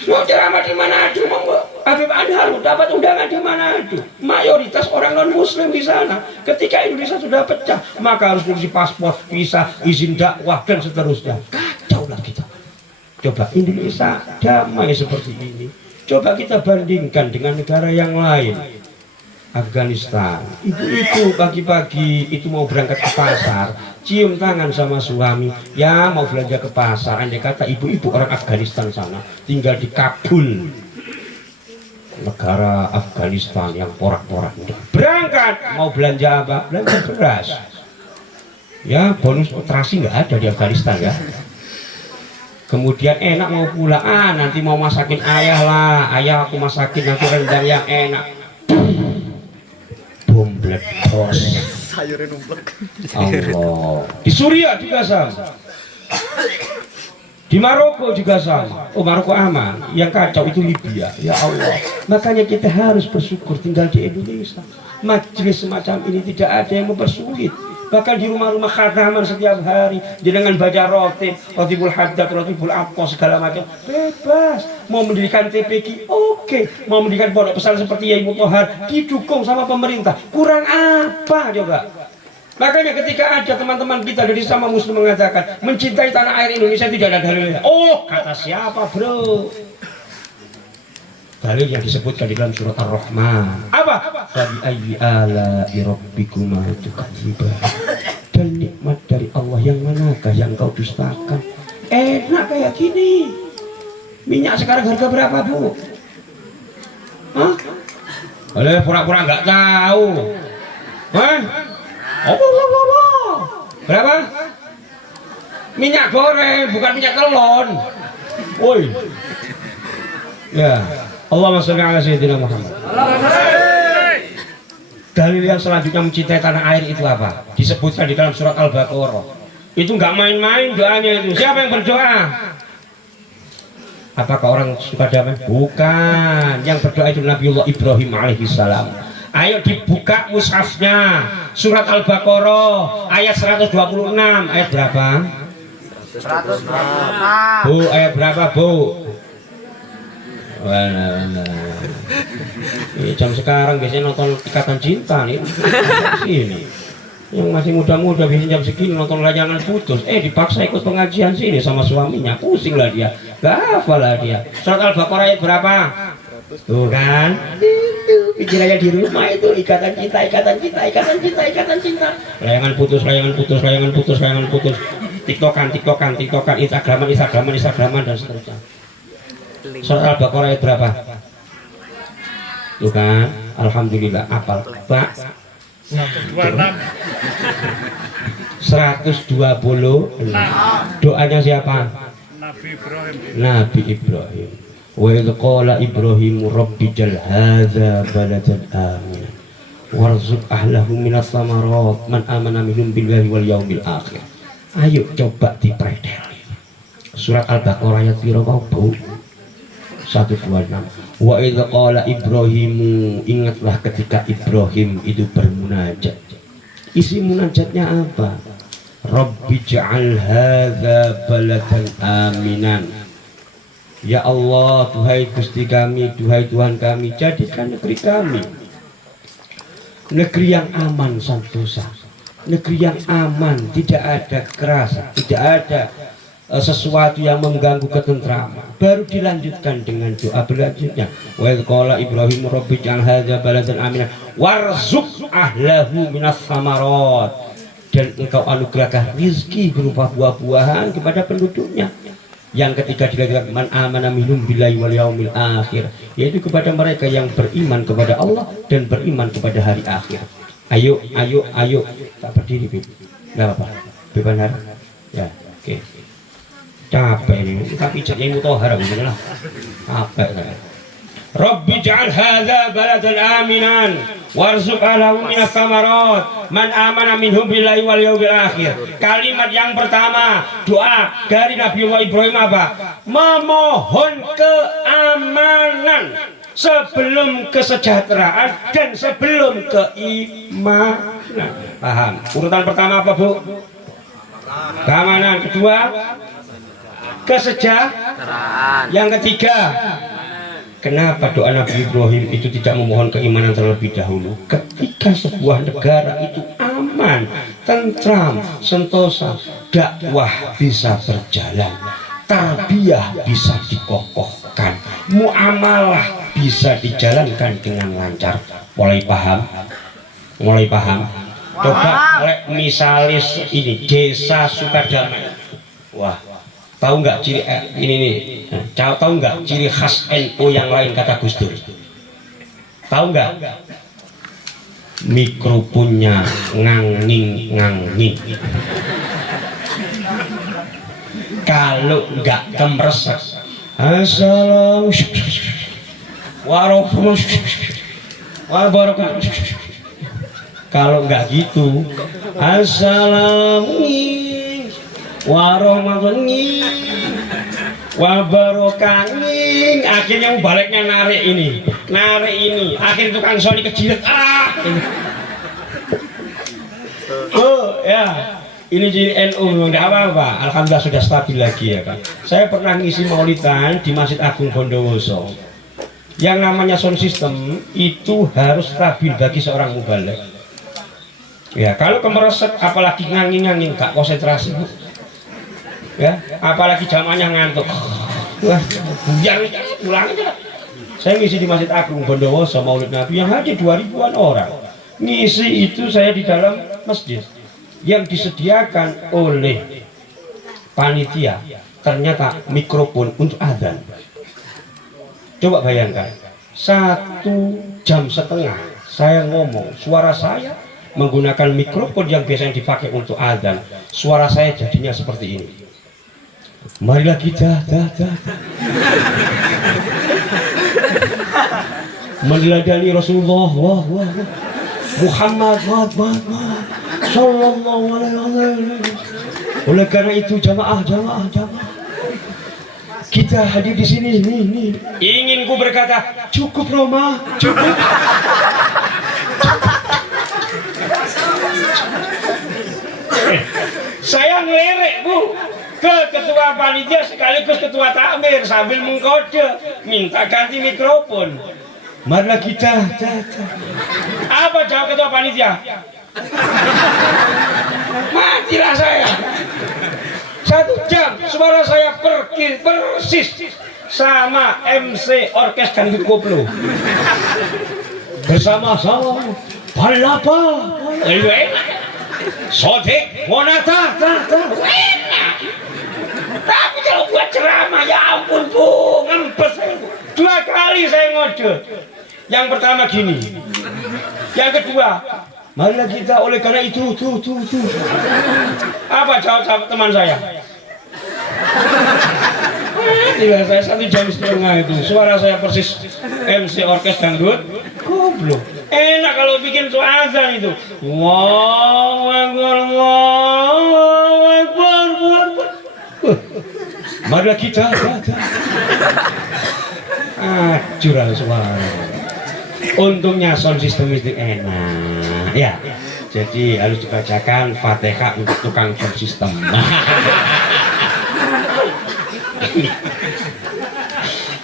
Mau ceramah di Manado, Habib Anhar dapat undangan di Manado. Mayoritas orang non Muslim di sana. Ketika Indonesia sudah pecah, maka harus ngurusi paspor, visa, izin dakwah dan seterusnya. Kacau lah kita. Coba Indonesia damai seperti ini, coba kita bandingkan dengan negara yang lain. Afghanistan, ibu-ibu pagi-pagi itu mau berangkat ke pasar, cium tangan sama suami, ya mau belanja ke pasar. Andai kata ibu-ibu orang Afghanistan sana tinggal di Kabul, negara Afghanistan yang porak-porak, berangkat mau belanja apa? Belanja beras. Ya bonus operasi nggak ada di Afghanistan ya. Kemudian enak mau pulang, nanti mau masakin ayah lah, ayah aku masakin nanti rendang yang enak. Bom meledos. Sayurnya numplek. Allah. Di Suriah juga sama. Di Maroko juga sama. Oh, Maroko aman. Yang kacau itu Libya. Ya Allah. Makanya kita harus bersyukur tinggal di Indonesia. Majelis semacam ini tidak ada yang mempersulit. Bahkan di rumah-rumah khataman setiap hari dengan baca rotibul haddad, rotibul apa segala macam bebas. Mau mendirikan TPQ oke, mau mendirikan pondok pesantren seperti Yai Mutahar didukung sama pemerintah. Kurang apa coba? Makanya ketika ada teman-teman kita dari sama Muslim mengatakan mencintai tanah air Indonesia tidak ada dalilnya. Oh, kata siapa bro? Dalil yang disebutkan di dalam surat Ar-Rahman. Apa? Fabi ayyi ala'i rabbikuma tukadziban. Dan nikmat dari Allah yang manakah yang kau dustakan? Enak kayak gini. Minyak sekarang harga berapa, Bu? Hah? Oleh pura-pura nggak tahu. Hah? Berapa? Minyak goreng, bukan minyak telon. Woi. Ya. Allahumma sholli ala sayyidina Muhammad. Dalil yang selanjutnya mencintai tanah air itu apa? Disebutkan di dalam surat Al-Baqarah. Itu nggak main-main doanya itu. Siapa yang berdoa? Apakah orang suka damai? Bukan. Yang berdoa itu Nabiullah Ibrahim alaihissalam. Ayo dibuka mushafnya. Surat Al-Baqarah ayat 126. Ayat berapa? 126. Bu, ayat berapa, Bu? Benar. Jam sekarang biasanya nonton Ikatan Cinta nih. Sini. Yang masih muda-muda biasanya jam segini nonton Layangan Putus. Dipaksa ikut pengajian sini sama suaminya. Pusing lah dia. Gak hafal lah dia. Surat Al-Baqarah ayat berapa? Tuh kan? Itu pikirannya di rumah itu ikatan cinta, ikatan cinta, ikatan cinta, ikatan cinta. Layangan putus, layangan putus, layangan putus, layangan putus. TikTokan, TikTokan, TikTokan, Instagraman, Instagraman, Instagraman dan seterusnya. Surat Al-Baqarah ayat berapa? Tuh kan? Alhamdulillah apal. Pak. 126. Doanya siapa? Nabi Ibrahim. Wa idh qala Ibrahim rabbi jal hadza baladan aminan warzuq ahlahu minas samarat man amana minhum billahi wal yaumil akhir. Ayo coba dipredeli. Surat Al-Baqarah ayat piro kau Bu? 126. Wa idh qala Ibrahim, ingatlah ketika Ibrahim itu bermunajat. Isi munajatnya apa? Rabbi ja'al hadza baladan aminan. Ya Allah, duhai Gusti kami, duhai Tuhan kami, jadikan negeri kami negeri yang aman sentosa, negeri yang aman, tidak ada kekerasan, tidak ada sesuatu yang mengganggu ketentraman. Baru dilanjutkan dengan doa berlanjutnya. Wa idh qala Ibrahim rabbi ij'al hadza baladan aminan warzuq ahlahu minas samarat, dan engkau anugerahkan rizki berupa buah-buahan kepada penduduknya. Yang ketiga dilanjutkan man amana minhum billahi wal yaumil akhir, yaitu kepada mereka yang beriman kepada Allah dan beriman kepada hari akhir. Ayo, ayo, ayo. Tak berdiri, Bib. Enggak apa-apa. Benar. Ya, oke. Capek ini. Tapi yang mutahhar beginilah. Capek saya. Rabbi ja'al hadza baladan aminan warzuq ahlahu minas samarat man amana minhum billahi wal yaumil akhir. Kalimat yang pertama doa dari Nabiullah Ibrahim apa? Memohon keamanan sebelum kesejahteraan dan sebelum keimanan. Paham? Urutan pertama apa, Bu? Keamanan. Kedua kesejahteraan. Yang ketiga, kenapa doa Nabi Ibrahim itu tidak memohon keimanan terlebih dahulu? Ketika sebuah negara itu aman, tentram, sentosa, dakwah bisa berjalan, tarbiyah bisa dikokohkan, muamalah bisa dijalankan dengan lancar. Mulai paham? Mulai paham? Coba misalis ini desa Sukadamai. Wah, tahu nggak ciri ini nih? Tahu nggak ciri khas NU yang lain kata Gus Dur? Tahu nggak? Mikrofonnya nganging. Kalau nggak kemeresek, assalamualaikum warahmatullahi. Kalau nggak gitu, assalamualaikum warahmatullahi wabarakatuh. Akhirnya baliknya narik ini, akhirnya tukang soli kejilet. Oh ya, ini jadi NU nggak apa-apa. Alhamdulillah sudah stabil lagi ya kan. Saya pernah ngisi maulidan di Masjid Agung Bondowoso. Yang namanya sound system itu harus stabil bagi seorang mubaligh. Ya, kalau kemeresek apalagi ngangin gak konsentrasi. Ya, apalagi jamaahnya ngantuk. Wah, buyar pulang aja. Saya ngisi di Masjid Agung Bondowoso Maulid Nabi yang hadir 2000-an orang. Ngisi itu saya di dalam masjid yang disediakan oleh panitia. Ternyata mikrofon untuk azan. Coba bayangkan, 1,5 jam saya ngomong, suara saya menggunakan mikrofon yang biasanya dipakai untuk azan. Suara saya jadinya seperti ini. Marilah kita meneladani Rasulullah Muhammad sallallahu alaihi wasallam. Oleh karena itu jamaah kita hadir di sini nih. Ingin ku berkata cukup Roma, cukup. Saya ngelerek, Bu. ke ketua panitia sekaligus ketua takmir sambil mengkode minta ganti mikrofon. Marilah kita. Apa jawab ketua panitia? Matilah saya. 1 jam suara saya persis sama MC Orkes Dangdut Koplo. Bersama-sama Palapa Sodik Monata enak. Tapi kalau buat ceramah ya ampun Bu, ngempes. 2 kali saya ngode. Yang pertama gini, yang kedua, marilah kita oleh karena itu tuh. Apa jawab teman saya? Tidak, saya 1 jam setengah itu suara saya persis MC Orkes Dangdut Koplo. Enak kalau bikin azan itu. Allahu Akbar. Marilah kita. Curang suara. Untungnya sound system itu enak. Ya. Jadi harus dibacakan Fatihah untuk tukang sound system.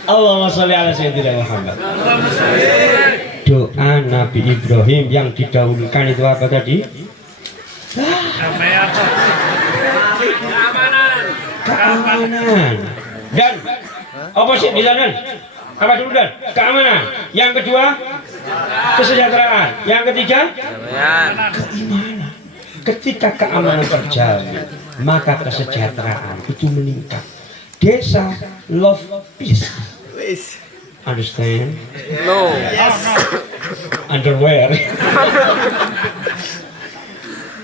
Allahumma sholli ala sayyidina Muhammad. Doa Nabi Ibrahim yang didahulukan itu apa tadi? Keamanan. Dan apa sih di sana? Apa dulu dan? Keamanan. Yang kedua kesejahteraan. Yang ketiga keimanan. Ketika keamanan terjamin, maka kesejahteraan itu meningkat. Desa love peace. Understand? No. Underwear.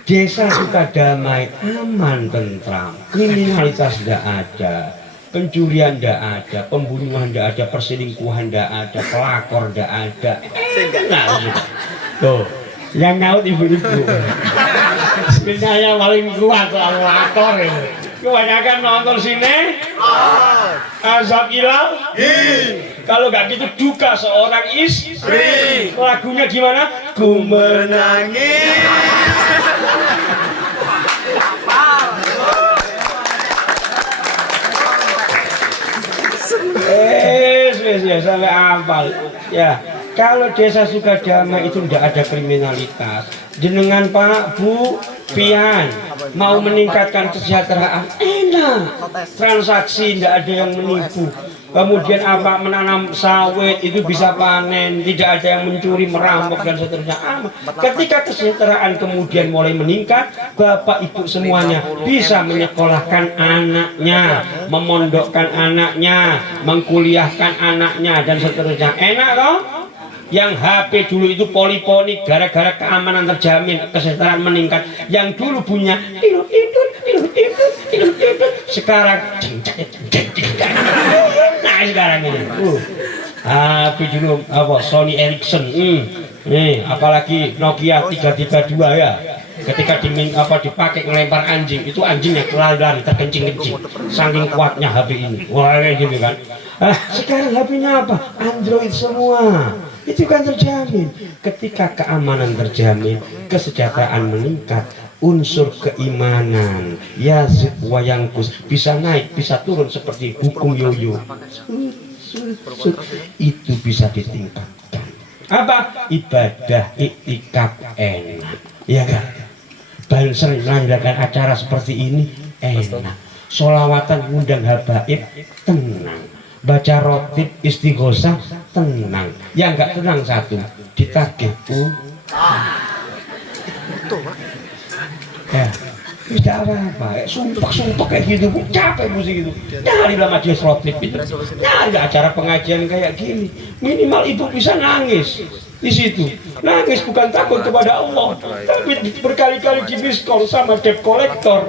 Desa suka damai, aman, tentram, kriminalitas tidak ada, pencurian tidak ada, pembunuhan tidak ada, perselingkuhan tidak ada, pelakor tidak ada. Nah, tuh, yang nyaut ibu-ibu. Sebenarnya paling kuat soal pelakor ini. Kebanyakan nonton sini, azab ilang. Kalau nggak gitu duka seorang istri. Lagunya gimana? Ku menangis. Sampai hafal. Ya, kalau desa suka damai itu tidak ada kriminalitas. Jenengan Pak, Bu, Pian mau meningkatkan kesejahteraan, enak. Transaksi tidak ada yang menipu. Kemudian apa, menanam sawit itu bisa panen, tidak ada yang mencuri, merampok dan seterusnya. Ketika kesejahteraan kemudian mulai meningkat, bapak ibu semuanya bisa menyekolahkan anaknya, memondokkan anaknya, mengkuliahkan anaknya dan seterusnya. Enak toh? Yang HP dulu itu poli-poli, gara-gara keamanan terjamin, kesejahteraan meningkat. Yang dulu punya sekarang nah sekarang ini HP dulu apa Sony Ericsson, apalagi Nokia 332 ya. Ketika dipakai ngelempar anjing, itu anjingnya lari terkencing-kencing saking kuatnya HP ini. Wah kayak gitu kan. Sekarang HP-nya apa? Android semua. Itu kan terjamin. Ketika keamanan terjamin, kesejahteraan meningkat, unsur keimanan yazid wa yangkus, bisa naik bisa turun seperti hukum yoyo, itu bisa ditingkatkan. Apa? Ibadah iktikaf enak, ya kan? Baru sering mengadakan acara seperti ini enak. Sholawatan ngundang habaib tenang, baca rotib istighosah tenang. Yang enggak tenang satu, ditagih ya, tidak apa-apa, sumpah kayak gitu, capek musik itu. Nyarilah majelis rotib itu, nyarilah acara pengajian kayak gini. Minimal ibu bisa nangis di situ. Nangis bukan takut kepada Allah, tapi berkali-kali dibiskol sama debt collector.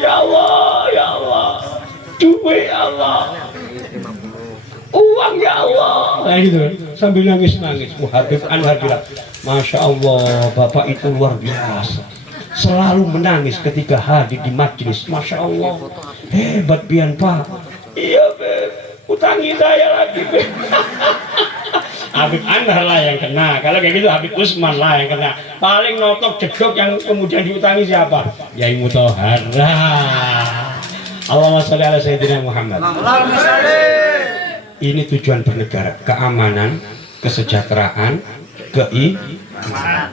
Ya Allah, duit Allah, uang ya Allah, nah gitu kan, sambil nangis. Habib Anwar bilang, Masya Allah, Bapak itu luar biasa, selalu menangis ketika hadir di majelis. Masya Allah, hebat pian Pak. Iya Beb, utangi saya lagi Beb. Habib Anwar lah yang kena. Kalau kayak gitu Habib Usman lah yang kena. Paling notok jedok yang kemudian diutangi siapa? Yai Mutahar. Allahumma sholli ala sayyidina Muhammad. Ini tujuan bernegara, keamanan, kesejahteraan, keimanan.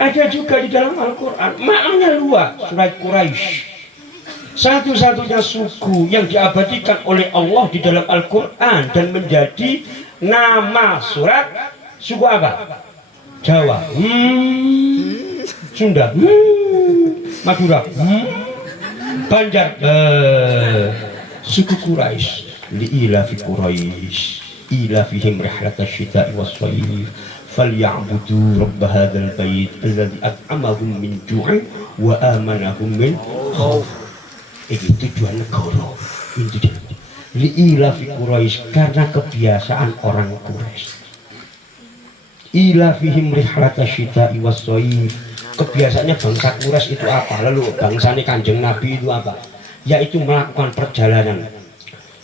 Ada juga di dalam Al-Quran, maknanya luas. Surat Quraisy, satu-satunya suku yang diabadikan oleh Allah di dalam Al-Quran dan menjadi nama surat suku apa? Jawa, Sunda, Madura, Banjar, suku Quraisy. Li'ilafi Quraisy ilafihim rihlatash syita'i was-shayf falyabudu rabb hadzal bait alladzi at'amahum min ju'in wa amanahum min khauf. Itu tujuan negara. Itu li'ilafi Quraisy, karena kebiasaan orang Quraisy. Ilafihim rihlatash syita'i was-shayf, kebiasaannya bangsa Quraisy itu apa? Lalu bangsanya Kanjeng Nabi itu apa? Yaitu melakukan perjalanan.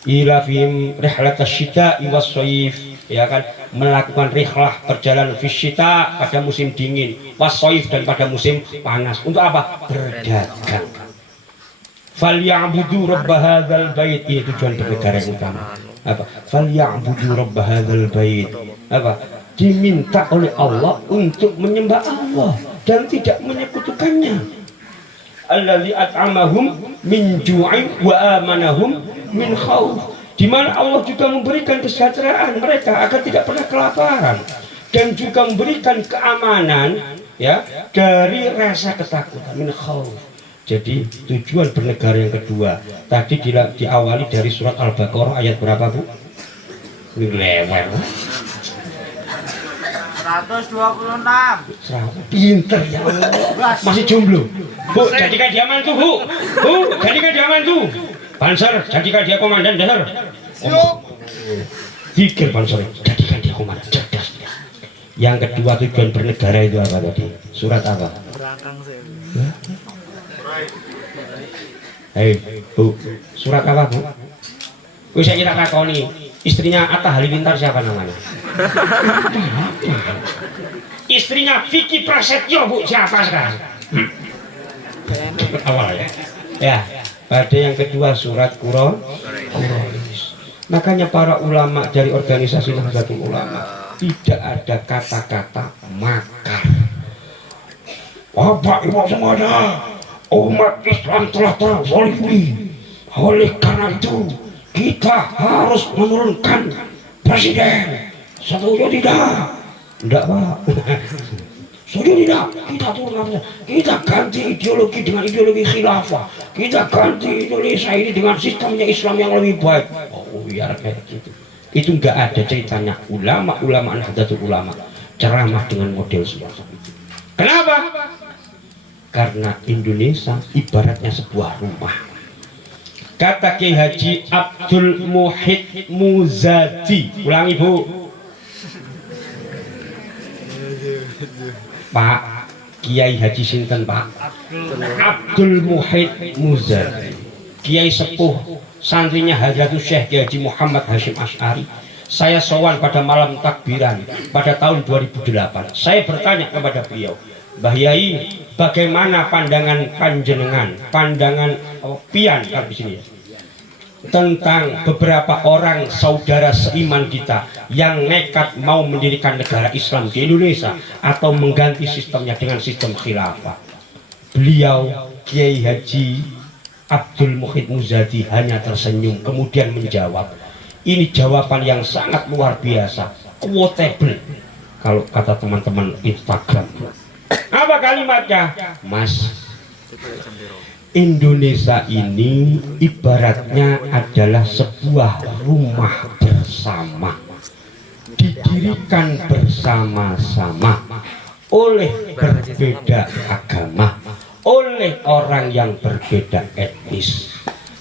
Ilafihim rihlatash syita'i was-shayf, ya kan, melakukan rihlah perjalanan fisyita pada musim dingin, was-shayf dan pada musim panas. Untuk apa? Berdagang. Falyabudu rabb hadzal bait, ini tujuan bernegara yang utama. Apa? Falyabudu rabb hadzal bait. Apa? Diminta oleh Allah untuk menyembah Allah dan tidak menyekutukannya. Alladzi at'amahum min ju'in wa amanahum min khauf, di mana Allah juga memberikan kesejahteraan mereka agar tidak pernah kelaparan dan juga memberikan keamanan, ya, dari rasa ketakutan, min khauf. Jadi tujuan bernegara yang kedua tadi diawali dari surat Al-Baqarah ayat berapa, Bu? Lewat 126. Pinter ya Allah. Masih jomblo, Bu, jadikan dia mantu, Bu. Bu, jadikan dia mantu. Panser, jadikan dia komandan dasar. Pikir Panser, jadikan dia komandan cerdas. Yang kedua tujuan bernegara itu apa tadi? Surat apa? Hei, Bu, surat apa, Bu? Bisa kita takoni, istrinya Atta Halilintar siapa namanya? Istrinya Vicky Prasetyo, Bu, siapa sekarang? Awal ya. Ya. Pada yang kedua surat Quraisy. Makanya para ulama dari organisasi Nahdlatul Ulama tidak ada kata-kata makar. Bapak Ibu semuanya, umat Islam telah terzalimi. Oleh karena itu kita harus menurunkan presiden. Setuju tidak? Tidak, Pak. Setuju tidak? Kita turun, kita ganti ideologi dengan ideologi khilafah. Kita ganti Indonesia ini dengan sistemnya Islam yang lebih baik. Oh, biar kayak gitu. Itu nggak ada ceritanya. Ulama Nahdlatul Ulama ceramah dengan model semacam itu. Kenapa? Karena Indonesia ibaratnya sebuah rumah. Kata Kiai Haji Abdul Muhid Muzadi. Ulangi, Bu. Pak Kiai Haji sinten, Pak? Abdul Muhid Muzadi, Kiai sepuh santrinya Hadratus Syekh Kiai Haji Muhammad Hashim Asy'ari. Saya sowan pada malam takbiran pada tahun 2008. Saya bertanya kepada beliau, Mbah Yai, bagaimana pandangan panjenengan, pandangan pian di sini ya, tentang beberapa orang saudara seiman kita yang nekat mau mendirikan negara Islam di Indonesia atau mengganti sistemnya dengan sistem khilafah. Beliau Kiai Haji Abdul Muhid Muzadi hanya tersenyum kemudian menjawab. Ini jawaban yang sangat luar biasa, quotable kalau kata teman-teman Instagram. Apa kalimatnya? Mas, Indonesia ini ibaratnya adalah sebuah rumah bersama, didirikan bersama-sama oleh berbeda agama, oleh orang yang berbeda etnis.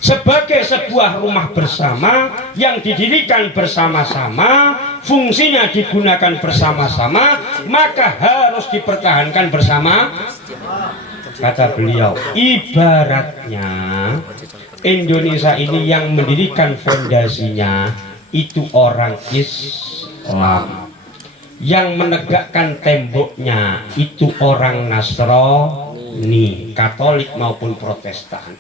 Sebagai sebuah rumah bersama yang didirikan bersama-sama, fungsinya digunakan bersama-sama, maka harus dipertahankan bersama. Kata beliau, ibaratnya Indonesia ini yang mendirikan fondasinya itu orang Islam. Yang menegakkan temboknya itu orang Nasrani, Katolik maupun Protestan.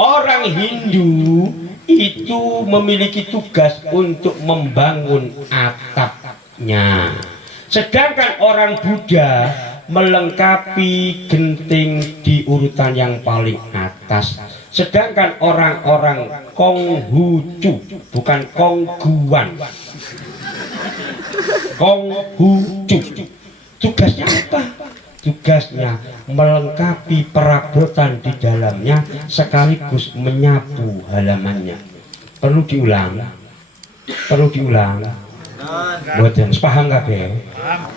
Orang Hindu itu memiliki tugas untuk membangun atapnya. Sedangkan orang Buddha melengkapi genting di urutan yang paling atas. Sedangkan orang-orang Konghucu, bukan Kongguan, Konghucu, tugasnya apa? Tugasnya melengkapi perabotan di dalamnya sekaligus menyapu halamannya. Perlu diulang, perlu diulang. Boten paham kabeh.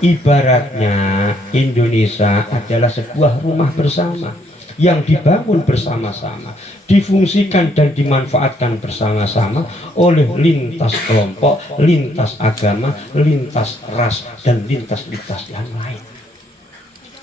Ibaratnya Indonesia adalah sebuah rumah bersama yang dibangun bersama-sama, difungsikan dan dimanfaatkan bersama-sama oleh lintas kelompok, lintas agama, lintas ras, dan lintas-lintas yang lain.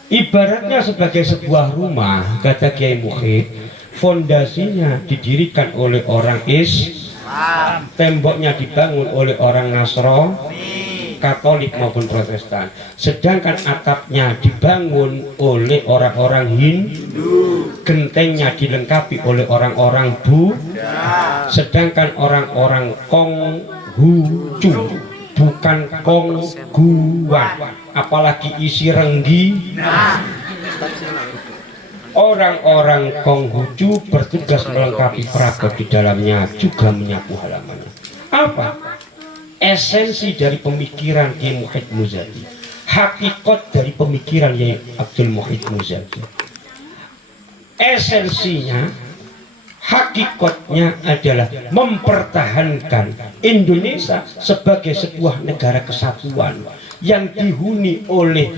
Ibaratnya sebagai sebuah rumah, kata Kiai Mukhid, fondasinya didirikan oleh orang Islam, temboknya dibangun oleh orang Nasrani, Katolik maupun Protestan, sedangkan atapnya dibangun oleh orang-orang Hindu, gentengnya dilengkapi oleh orang-orang Buddha, sedangkan orang-orang Konghucu, bukan Kongguan, apalagi isi rengginang. Orang-orang Konghucu bertugas melengkapi perabot di dalamnya, juga menyapu halamannya. Apa esensi dari pemikiran Kiai Muhyiddin Muzadi, hakikat dari pemikiran Kiai Abdul Muhyiddin Muzadi? Esensinya, hakikatnya adalah mempertahankan Indonesia sebagai sebuah negara kesatuan yang dihuni oleh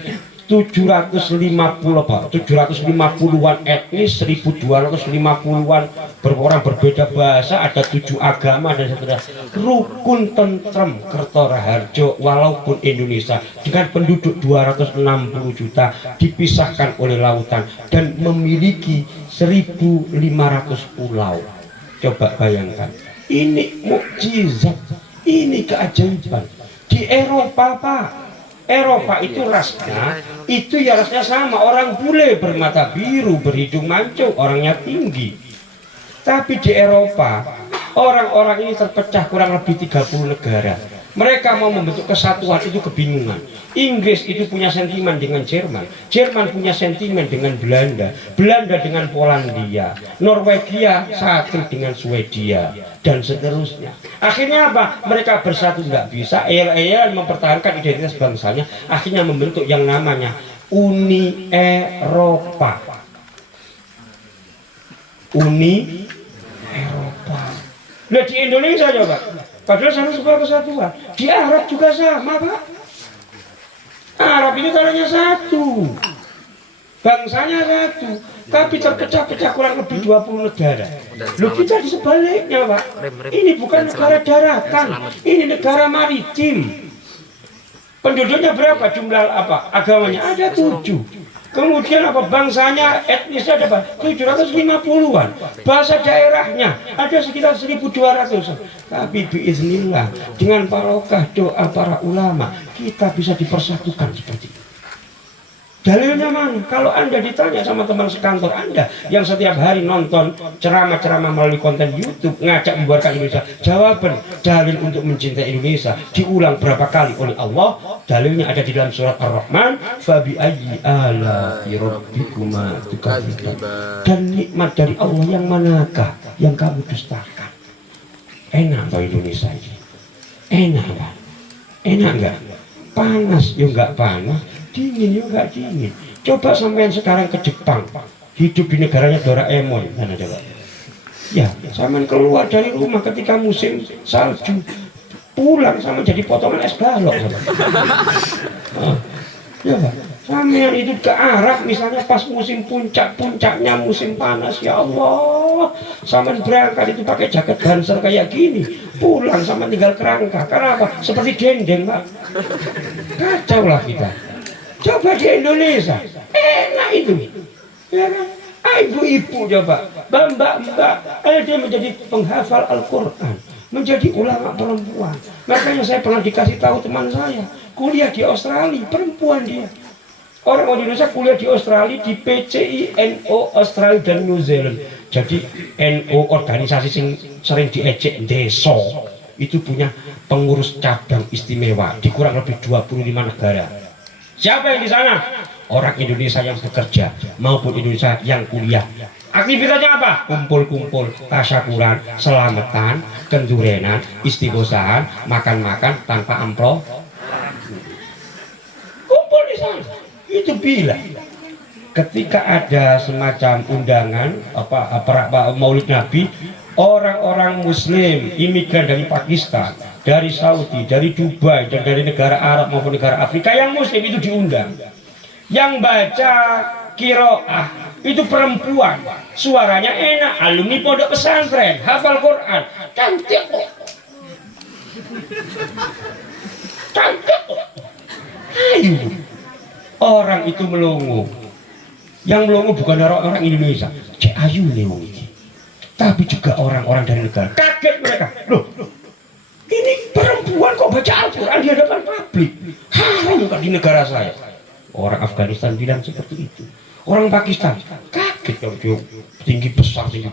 750-an etnis, 1250-an orang berbeda bahasa, ada 7 agama dan seterusnya. Rukun tentrem Kertoraharjo walaupun Indonesia dengan penduduk 260 juta dipisahkan oleh lautan dan memiliki 1.500 pulau. Coba bayangkan, ini mukjizat, ini keajaiban. Di Eropa, Pak, Eropa itu rasnya, itu ya rasnya sama, orang bule bermata biru, berhidung mancung, orangnya tinggi. Tapi di Eropa, orang-orang ini terpecah kurang lebih 30 negara. Mereka mau membentuk kesatuan itu kebingungan. Inggris itu punya sentimen dengan Jerman, Jerman punya sentimen dengan Belanda, Belanda dengan Polandia, Norwegia satu dengan Swedia, dan seterusnya. Akhirnya apa? Mereka bersatu nggak bisa, mempertahankan identitas bangsanya. Akhirnya membentuk yang namanya Uni Eropa. Uni Eropa. Nah di Indonesia coba, padahal sama sebuah kesatuan. Di Arab juga sama, Pak. Arab itu tanahnya satu, bangsanya satu, tapi terpecah-pecah kurang lebih 20 negara. Loh, kita di sebaliknya, Pak. Ini bukan negara daratan, ini negara maritim. Penduduknya berapa? Jumlah apa? Agamanya ada 7. Kemudian apa? Bangsanya, etnisnya ada apa? 750-an. Bahasa daerahnya ada sekitar 1.200. Tapi biiznillah, dengan barokah doa para ulama, kita bisa dipersatukan seperti itu. Dalilnya mana? Kalau Anda ditanya sama teman sekantor Anda yang setiap hari nonton ceramah-ceramah melalui konten YouTube ngajak membuarkan Indonesia, jawaban dalil untuk mencintai Indonesia diulang berapa kali oleh Allah. Dalilnya ada di dalam surat Ar-Rahman, fabi ayyi ala'i rabbikuma tukadziban. Dan nikmat dari Allah yang manakah yang kamu dustakan? Enak toh Indonesia ini? Enak kan? Enak enggak? Panas ya enggak panas, dingin ya enggak dingin. Coba sampean sekarang ke Jepang, hidup di negaranya Doraemon, mana coba? Ya, sampean keluar dari rumah ketika musim salju, pulang sama jadi potongan es balok. Ya, sampean itu ke Arab misalnya pas musim puncaknya musim panas, ya Allah, sampean berangkat itu pakai jaket banser kayak gini, pulang sama tinggal kerangka. Karena apa? Seperti dendeng, Pak. Kacau lah kita. Coba di Indonesia, enak itu, ya kan? Ibu-ibu coba, mbak-mbak, dia menjadi penghafal Al-Quran, menjadi ulama perempuan. Makanya saya pernah dikasih tahu teman saya, kuliah di Australia, perempuan dia. Orang Indonesia kuliah di Australia di PCI NO Australia dan New Zealand. Jadi NO organisasi yang sering diejek desa itu punya pengurus cabang istimewa di kurang lebih 25 negara. Siapa yang di sana? Orang Indonesia yang bekerja maupun Indonesia yang kuliah. Aktivitasnya apa? Kumpul-kumpul, tasyakuran, selamatan, kendurenan, istiqosahan, makan-makan tanpa amplop. Kumpul di sana. Itu bila ketika ada semacam undangan Maulid Nabi, orang-orang Muslim, imigran dari Pakistan, dari Saudi, dari Dubai, dan dari negara Arab maupun negara Afrika yang Muslim itu diundang. Yang baca qiraah itu perempuan, suaranya enak, alumni pondok pesantren, hafal Quran, cantik kok. Cantik kok. Ayo. Orang itu melongo. Yang melongo bukan orang-orang Indonesia, cek ayu nih wong iki. Tapi juga orang-orang dari negara. Kaget mereka. Loh, ini perempuan kok baca Al-Quran di hadapan publik? Haram kan di negara saya. Orang Afghanistan bilang seperti itu. Orang Pakistan kaget kalau dia tinggi besar ini.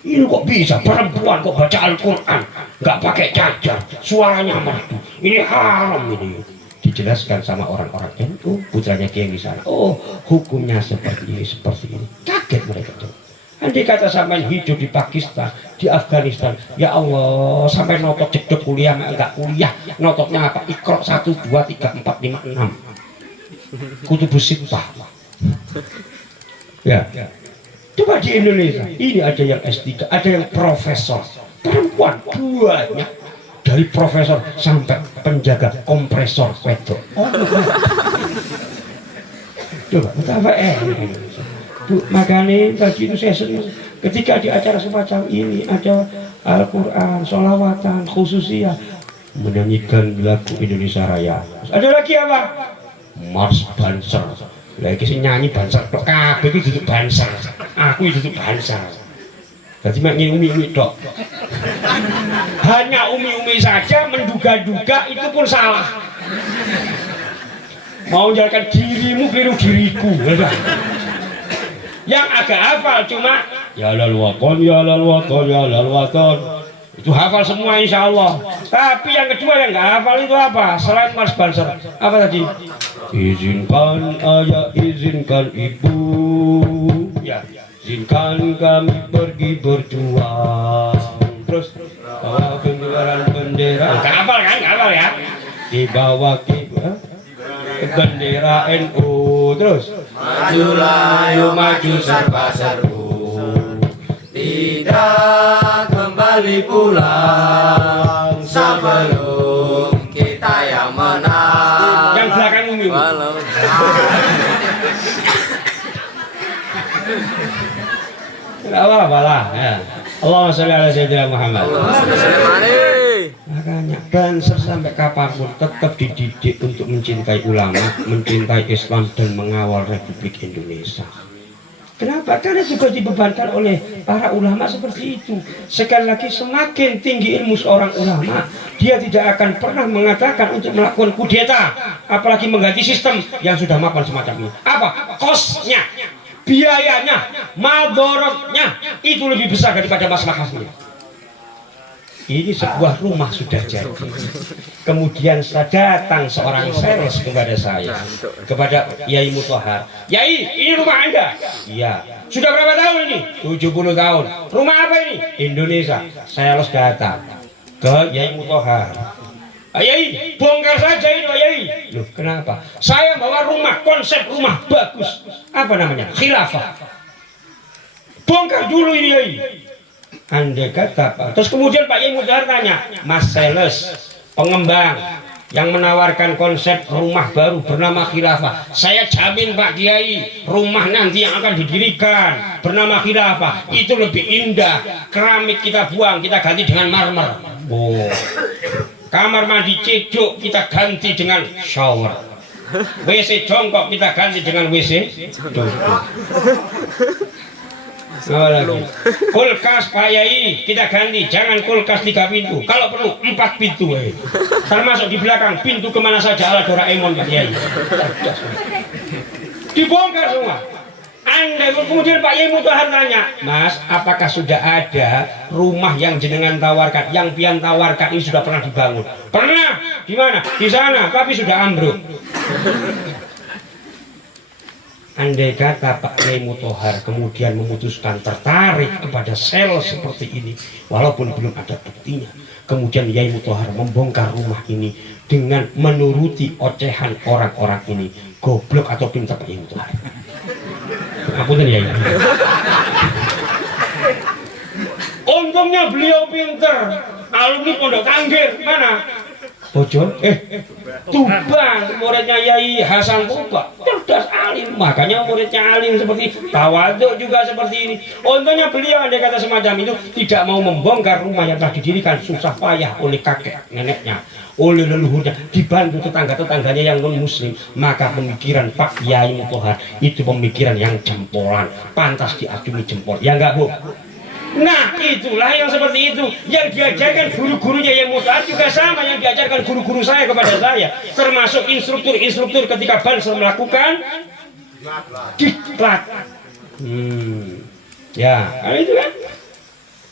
Ini kok bisa perempuan kok baca Al-Quran, nggak pakai cadar, suaranya merdu. Ini haram ini. Dijelaskan sama orang-orang NU, putranya Kiai di sana. Oh, hukumnya seperti ini. Kaget mereka tuh. Andai kata sampai hidup di Pakistan, di Afghanistan, ya Allah, sampai notot jedok kuliah, enggak kuliah, nototnya apa? Iqra 1, 2, 3, 4, 5, 6. Kutubus Sittah. Ya. Coba di Indonesia, ini ada yang S3, ada yang profesor, perempuan banyak. Dari profesor sampai penjaga kompresor wedok. Coba betapa Bu, makanya tadi itu saya serius. Ketika di acara semacam ini ada Al-Quran, sholawatan, khususiyah, menyanyikan lagu Indonesia Raya. Ada lagi apa? Mars Banser. Lagi sih nyanyi Banser. Kabeh itu duduk Banser. Aku itu duduk Banser. Jadi makin umi-umi dok. Hanya umi-umi saja menduga-duga itu pun salah. Mau menjalankan dirimu keliru diriku. Yang agak hafal cuma ya lal waton, ya lal waton, ya lal waton. Itu hafal semua insya Allah. Tapi yang kedua yang nggak hafal itu apa? Selain Mars Banser, apa tadi? Izinkan ayah, izinkan ibu. Ya. Izinkan kami pergi berjuang. Terus bawa bendera. Nggak hafal kan? Nggak hafal ya? Dibawa bendera NU. Terus majulah yuk maju serba serbu, tidak kembali pulang sebelum kita yang menang. Yang belakang umi. Tidak apa-apa lah ya. Allahumma sholli ala sayyidina Muhammad. Makanya Banser sampai kapanpun tetap dididik untuk mencintai ulama, mencintai Islam dan mengawal Republik Indonesia. Kenapa? Karena juga dibebankan oleh para ulama seperti itu. Sekali lagi, semakin tinggi ilmu seorang ulama, dia tidak akan pernah mengatakan untuk melakukan kudeta, apalagi mengganti sistem yang sudah mapan semacam ini. Apa? Kosnya, biayanya, madorotnya itu lebih besar daripada maslahahnya. Ini sebuah rumah sudah jadi. Kemudian datang seorang sales kepada saya, kepada Yai Mutahar. Yai, ini rumah Anda? Iya. Sudah berapa tahun ini? 70 tahun. Rumah apa ini? Indonesia. Saya harus datang ke Yai Mutahar. Yai, bongkar saja ini Yai. Loh, kenapa? Saya bawa rumah, konsep rumah bagus. Apa namanya? Khilafah. Bongkar dulu ini Yai. Andai kata, terus kemudian Pak Yai Mutahar tanya, Mas sales, pengembang yang menawarkan konsep rumah baru bernama Khilafah, saya jamin Pak Kiai, rumah nanti yang akan didirikan bernama Khilafah itu lebih indah. Keramik kita buang, kita ganti dengan marmer. Oh. Kamar mandi cedok kita ganti dengan shower. WC jongkok kita ganti dengan WC jongkok. Apa lagi? Kulkas Pak Yai kita ganti, jangan kulkas 3 pintu, kalau perlu 4 pintu termasuk di belakang pintu kemana saja ala Doraemon Pak Yai. Dibongkar semua. Anda kemudian Pak Yai Mutahar tanya, Mas, apakah sudah ada rumah yang jenengan tawarkan, yang pian tawarkan ini sudah pernah dibangun? Pernah. Di mana? Di sana, tapi sudah ambruk. Andai kata Pak Yai Mutahar kemudian memutuskan tertarik kepada sel seperti ini, walaupun belum ada buktinya, kemudian Yai Mutahar membongkar rumah ini dengan menuruti ocehan orang-orang ini, goblok atau pintar Pak Yai Mutahar? Apunten ya. Untungnya beliau pinter, alumni Pondok Tangger mana? Bojong, Tuban, muridnya Yai Hasan Tuba, cerdas alim, makanya muridnya alim seperti itu, tawaduk juga seperti ini. Untungnya beliau andai kata semacam itu tidak mau membongkar rumah yang telah didirikan susah payah oleh kakek neneknya, oleh leluhurnya, dibantu tetangga-tetangganya yang non muslim, maka pemikiran Pak Yai Mutahar itu pemikiran yang jempolan, pantas diacungi jempol, ya enggak Bu? Nah itulah yang seperti itu yang diajarkan guru-gurunya Yai Mutahar juga sama yang diajarkan guru-guru saya kepada saya, termasuk instruktur-instruktur ketika Banser melakukan diklat. Ya, itu kan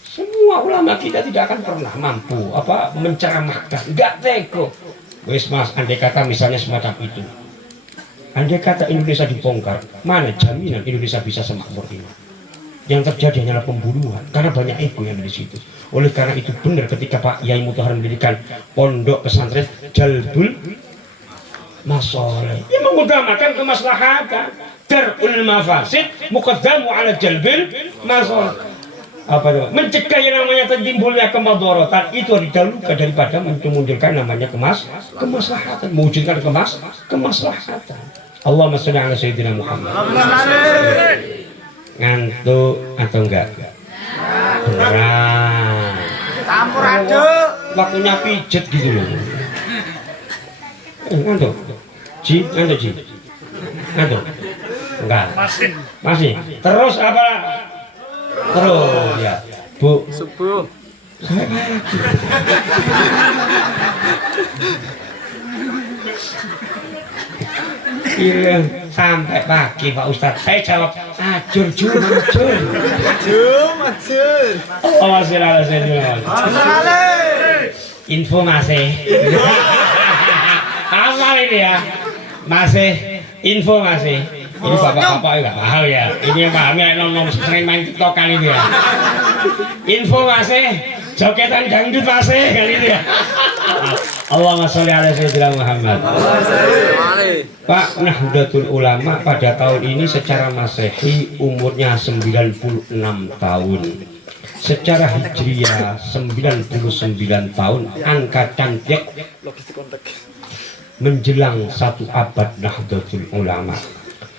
semua ulama kita tidak akan pernah mampu menceramahkan, enggak teko. Wes Mas, andai kata misalnya semacam itu, andai kata Indonesia dibongkar, mana jaminan Indonesia bisa semakmur ini? Yang terjadi hanyalah pembunuhan karena banyak ego yang ada di situ. Oleh karena itu benar ketika Pak Yai Mutahar mendirikan pondok pesantren Jalbul Masoleh, yang mengutamakan kemaslahatan, darul mafasid muqaddamu ala jalbil masoleh. Apa itu? Mencegah yang namanya timbulnya kemadharatan itu didahulukan daripada memunculkan namanya kemaslahatan, mewujudkan kemaslahatan. Allahumma shalli ala sayyidina Muhammad. Ngantuk atau enggak? Beneran. Campur aduk. Waktunya pijet gitu loh. Ngantuk? Ngantuk Ji? Ngantuk? Enggak. Masih. Terus apa? Terus ya. Bu. Subuh. Iya, sampai pagi Pak Ustadz. Saya jawab, ajur. Oh, masih info masih. Apa ini ya? Masih info masih. Ini bapak-bapak nggak paham ya. Ini yang pahamnya non sering main tiktokan itu ya. Info masih, jogetan dangdut masih kali ini ya. Allahumma sholli ala sayyidina Muhammad. Pak Nahdlatul Ulama pada tahun ini secara Masehi umurnya 96 tahun. Secara Hijriah 99 tahun. Angka cantik menjelang 1 abad Nahdlatul Ulama.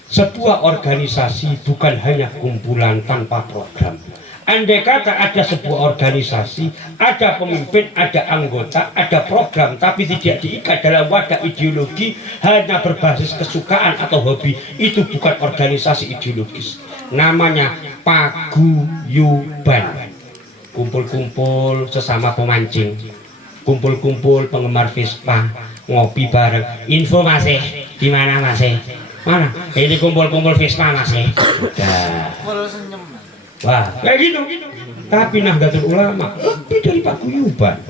Sebuah organisasi bukan hanya kumpulan tanpa program. Andai kata ada sebuah organisasi, ada pemimpin, ada anggota, ada program, tapi tidak diikat dalam wadah ideologi, hanya berbasis kesukaan atau hobi, itu bukan organisasi ideologis. Namanya paguyuban. Kumpul-kumpul sesama pemancing, kumpul-kumpul penggemar Vespa, ngopi bareng. Info masih di mana masih? Mana? Ini kumpul-kumpul Vespa masih. Sudah. Wah, kayak gitu. Tapi Nahdlatul Ulama lebih dari paguyuban.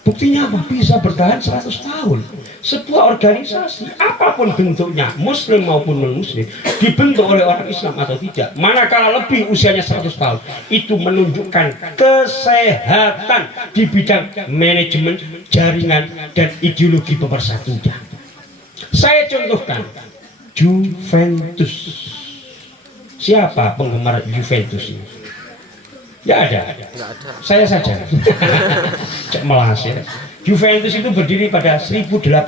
Buktinya apa? Bisa bertahan 100 tahun. Sebuah organisasi, apapun bentuknya, muslim maupun non-muslim, dibentuk oleh orang Islam atau tidak, manakala lebih usianya 100 tahun, itu menunjukkan kesehatan di bidang manajemen, jaringan, dan ideologi pemersatuan. Saya contohkan Juventus. Siapa penggemar Juventus ini? Ya ada. Saya saja. Cek melas ya. Juventus itu berdiri pada 1897.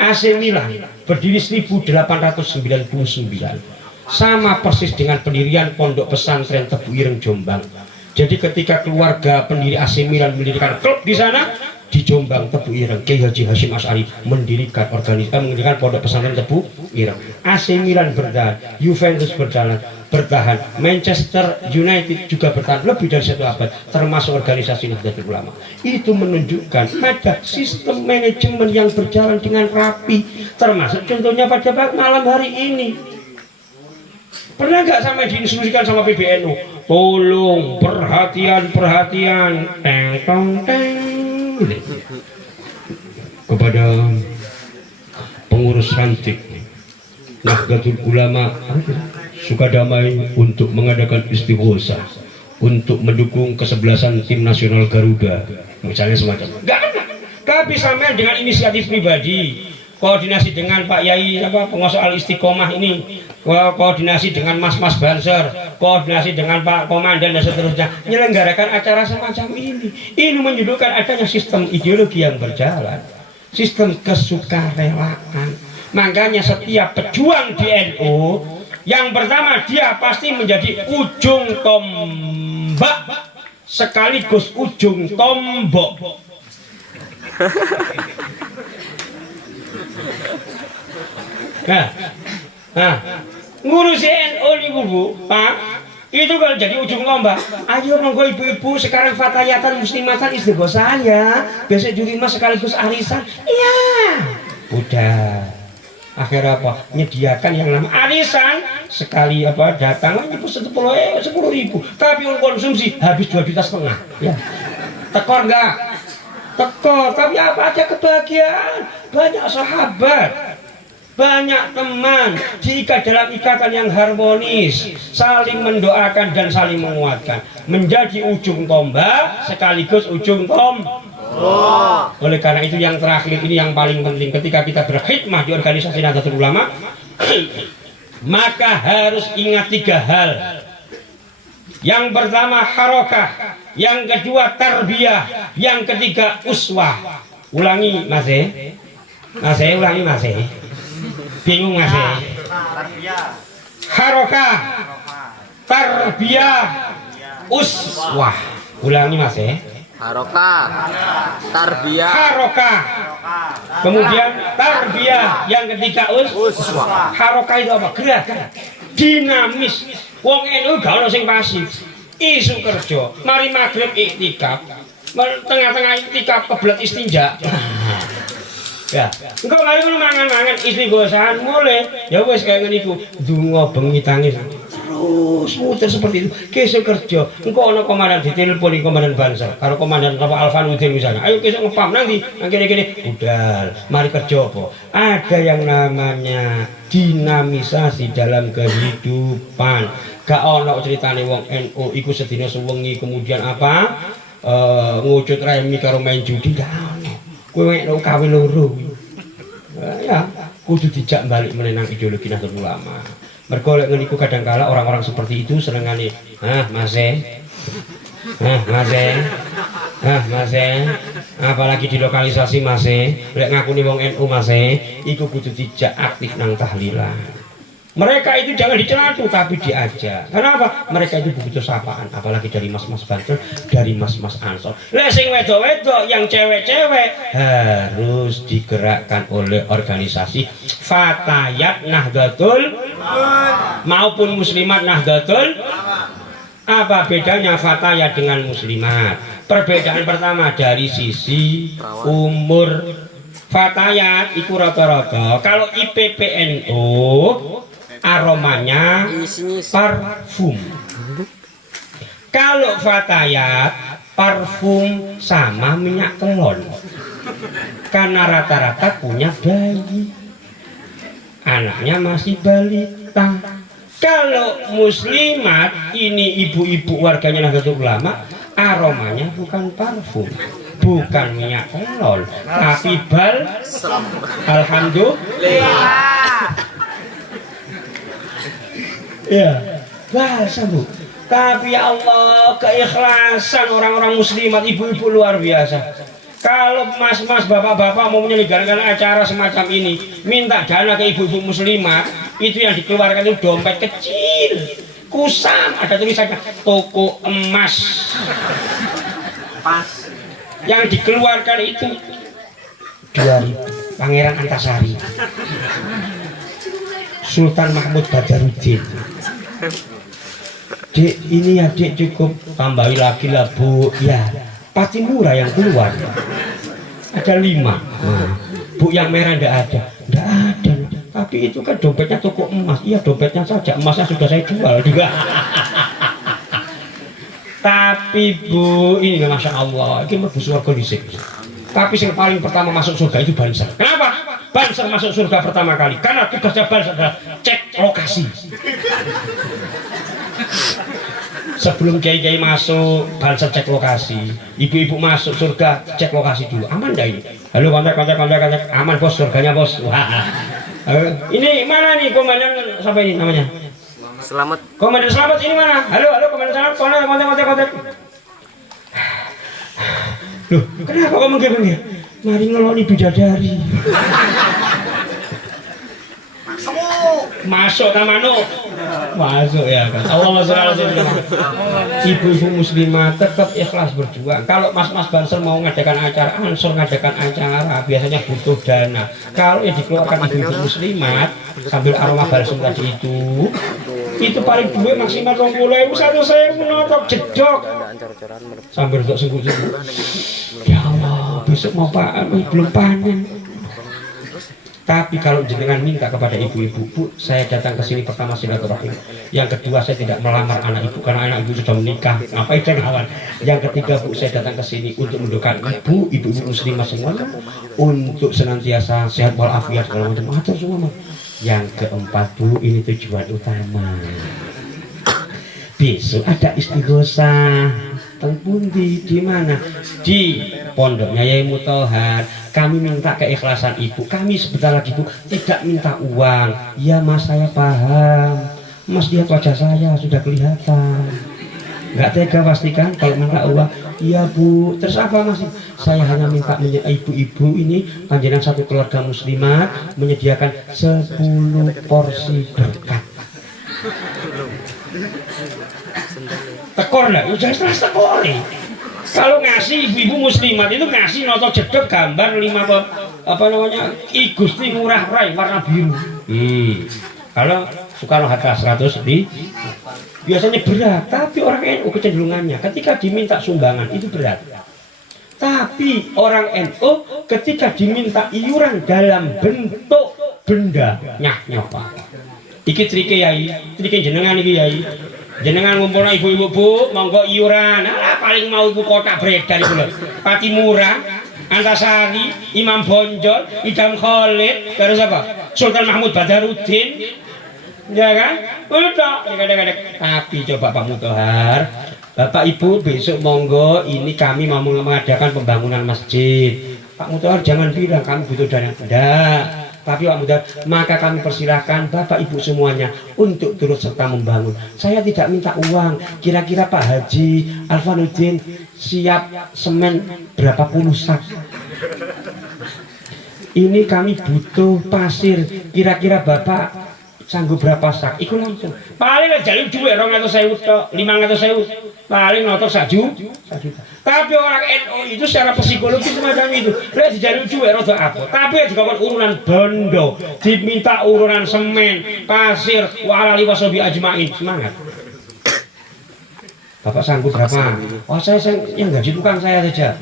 AC Milan berdiri 1899. Sama persis dengan pendirian Pondok Pesantren Tebu Ireng Jombang. Jadi ketika keluarga pendiri AC Milan mendirikan klub di sana, di Jombang Tebu Ireng, Kiai Haji Hasyim Asy'ari mendirikan Pondok Pesantren Tebu Ireng. AC Milan berjalan, Juventus berjalan, bertahan. Manchester United juga bertahan lebih dari 1 abad, termasuk organisasi Nahdlatul Ulama. Itu menunjukkan ada sistem manajemen yang berjalan dengan rapi, termasuk contohnya pada malam hari ini. Pernah nggak sampai diinstruksikan sama PBNU, tolong perhatian teng tong teng kepada pengurus ranting Nahdlatul Ulama Sukadamai untuk mengadakan istighosah untuk mendukung kesebelasan tim nasional Garuda, misalnya semacam. Enggak ada. Tapi sampai dengan inisiatif pribadi, koordinasi dengan Pak Yai penguasa Al-Istiqomah ini, koordinasi dengan Mas Banser, koordinasi dengan Pak Komandan dan seterusnya, menyelenggarakan acara semacam ini. Ini menunjukkan adanya sistem ideologi yang berjalan, sistem kesukarelaan. Makanya setiap pejuang di NU, yang pertama dia pasti menjadi ujung tombak sekaligus ujung tombok. Nah, ngurusi NU nih Bu, Pak, itu kalau jadi ujung tombak, ayo monggo ibu-ibu sekarang fatayatan muslimatan istighosah ya, besok Jurima sekaligus arisan. Iya, udah. Akhirnya apa? Menyediakan yang namanya arisan, sekali datang aja 10.000, tapi untuk konsumsi habis 2,5 juta. Ya, tekor enggak? Tekor, tapi apa ada kebahagiaan? Banyak sahabat, banyak teman, diikat dalam ikatan yang harmonis, saling mendoakan dan saling menguatkan, menjadi ujung tombak sekaligus ujung tombak. Oleh karena itu yang terakhir ini yang paling penting, ketika kita berkhidmah di organisasi Nahdlatul Ulama maka harus ingat 3 hal. Yang pertama harokah, yang kedua tarbiyah, yang ketiga uswah. Ulangi Mas ulangi Mas. Bingung Mas. Harokah, tarbiyah, uswah. Ulangi Mas. Harokah, tarbiyah, harokah, kemudian tarbiyah, yang ketiga uswah. Harokah itu apa? Gerakan, dinamis. Wong NU gak ono sing pasif. Isu kerja, mari maghrib iktikaf, tengah-tengah iktikaf kebelet istinja. Ya, engko mari ngono mangan-mangan istighosahan mulai. Ya wis kaya ngene iku, donga bengi tangis. Terus muter seperti itu, kesuk kerja. Engko ana komandan ditelepon komandan Banser, karo komandan Alfanudin misalnya. Ayo kesuk ngepam nanti, kene-kene budal. Mari kerja apa? Ada yang namanya dinamisasi dalam kehidupan. Gak ono ceritane wong NU iku sedina sewengi kemudian ngucut remi karo main judi, gak ono. Kowe nek kawin loro. Ya, kudu dijak balik menenang ideologi Nahdlatul Ulama. Mergo lek ngene iku kadangkala orang-orang seperti itu senengane, Mas. Apalagi di lokalisasi Mas. Lek ngakuni wong NU Mas, iku kudu dijak aktif nang tahlilan. Mereka itu jangan dicelatu tapi diajak. Kenapa? Mereka itu begitu sapaan, apalagi dari mas-mas Banten, dari mas-mas Ansor. Lah sing wedok-wedok, yang cewek-cewek harus digerakkan oleh organisasi Fatayat Nahdlatul maupun Muslimat Nahdlatul. Apa bedanya Fatayat dengan Muslimat? Perbedaan pertama dari sisi umur. Fatayat itu rata-rata kalau IPPNU aromanya parfum. Kalau Fatayat parfum sama minyak telon. Karena rata-rata punya bayi, anaknya masih balita. Kalau Muslimat ini ibu-ibu warganya Nahdlatul Ulama, aromanya bukan parfum, bukan minyak telon, tapi alhamdulillah. Ya, balsam Bu. Tapi ya Allah, keikhlasan orang-orang muslimat, ibu-ibu luar biasa. Kalau mas-mas, bapak-bapak mau menyelenggarakan acara semacam ini, minta dana ke ibu-ibu muslimat, itu yang dikeluarkan itu dompet kecil, kusam, ada tulisannya toko emas. Pas. Yang dikeluarkan itu 2.000, Pangeran Antasari, Sultan Mahmud Badarudin. Dek, ini ya dek cukup tambahi lagi lah bu. Ya, pasti murah yang keluar. Ada 5. Nah, bu yang merah ndak ada. Ndak ada. Tapi itu kan dompetnya toko emas. Iya dompetnya saja, emasnya sudah saya jual juga. Tapi bu, ini masya Allah, ini mlebu surga dhisik. Tapi yang paling pertama masuk surga itu Banser. Kenapa? Banser masuk surga pertama kali. Karena tugasnya Banser adalah cek lokasi. Sebelum kiai-kiai masuk, Banser cek lokasi. Ibu-ibu masuk surga, cek lokasi dulu. Aman dah ini? Halo kontak. Aman bos, surganya bos. Wah. Ini mana nih komandan siapa ini namanya? Selamat. Komandan Selamat ini mana? Halo komandan Selamat, kontak. Loh, kenapa kamu begini? Mari ngeloni bidadari. Masuk tamano. Masuk ya kan. Allah ibu-ibu muslimah tetap ikhlas berjuang. Kalau mas-mas Banser mau ngadakan acara, Ansor ngadakan acara, biasanya butuh dana. Kalau yang dikeluarkan ibu-ibu muslimat sambil aroma balsam tadi itu paling duit maksimal 20.000, 1.000 notok jedok. Sambil dok sungguh-sungguh. Ya Allah, besok mau belum panen. Tapi kalau jenengan minta kepada ibu-ibu, bu, saya datang ke sini pertama silaturahim. Yang kedua, saya tidak melamar anak ibu karena anak ibu sudah menikah. Ngapain saya kawan? Yang ketiga, bu, saya datang ke sini untuk mendoakan ibu-ibu muslimah semuanya untuk senantiasa sehat walafiat segala macam. Atur semua. Yang keempat, bu, ini tujuan utama. Besok ada istighosah. Tempun di mana? Di pondoknya Yai Mutohar. Kami minta keikhlasan ibu. Kami sebentar lagi bu tidak minta uang. Ya mas, saya paham. Mas lihat wajah saya sudah kelihatan. Nggak tega pastikan kalau minta uang. Iya bu. Terus apa mas? Saya hanya minta ibu-ibu ini panjenengan satu keluarga muslimat menyediakan 10 porsi berkat. Tekor lah, udah setelah tekor nih. Kalau ngasih ibu-ibu muslimat itu ngasih noto jedek gambar 5 apa namanya Gusti Ngurah Rai warna biru. Kalau Soekarno Hatta 100 di biasanya berat, tapi orang NU kecenderungannya ketika diminta sumbangan itu berat. Tapi orang NU ketika diminta iuran dalam bentuk benda nyah pak. Iki trike yai, trike jenengan iki yai. Jenengan ngumpulna ibu-ibu bu, monggo iuran. Alah paling mau ibu kota beredar itu loh. Pati Murah, Antasari, Imam Bonjol, Idam Khalid, terus apa? Sultan Mahmud Badarudin, ya kan? Udah, kadang-kadang. Tapi coba Pak Mutohar, Bapak Ibu besok monggo ini kami mau mengadakan pembangunan masjid. Pak Mutohar jangan bilang kami butuh dana. Enggak. Tapi Pak Mutohar, maka kami persilahkan Bapak Ibu semuanya untuk turut serta membangun. Saya tidak minta uang. Kira-kira Pak Haji Alfanuddin siap semen berapa puluh sak? Ini kami butuh pasir. Kira-kira Bapak sanggup berapa sak? Iku langsung. Paling jalur duit 200.000 tok, 500.000. Paling notor 1 juta. Tapi orang NU itu secara psikologis semacam itu. Lihat dijalur duit rada apa. Tapi dikon urunan bondo, diminta urunan semen, pasir, walali wasobi ajmain. Semangat. Bapak sanggup berapa? Oh saya yang gaji tukang saya saja.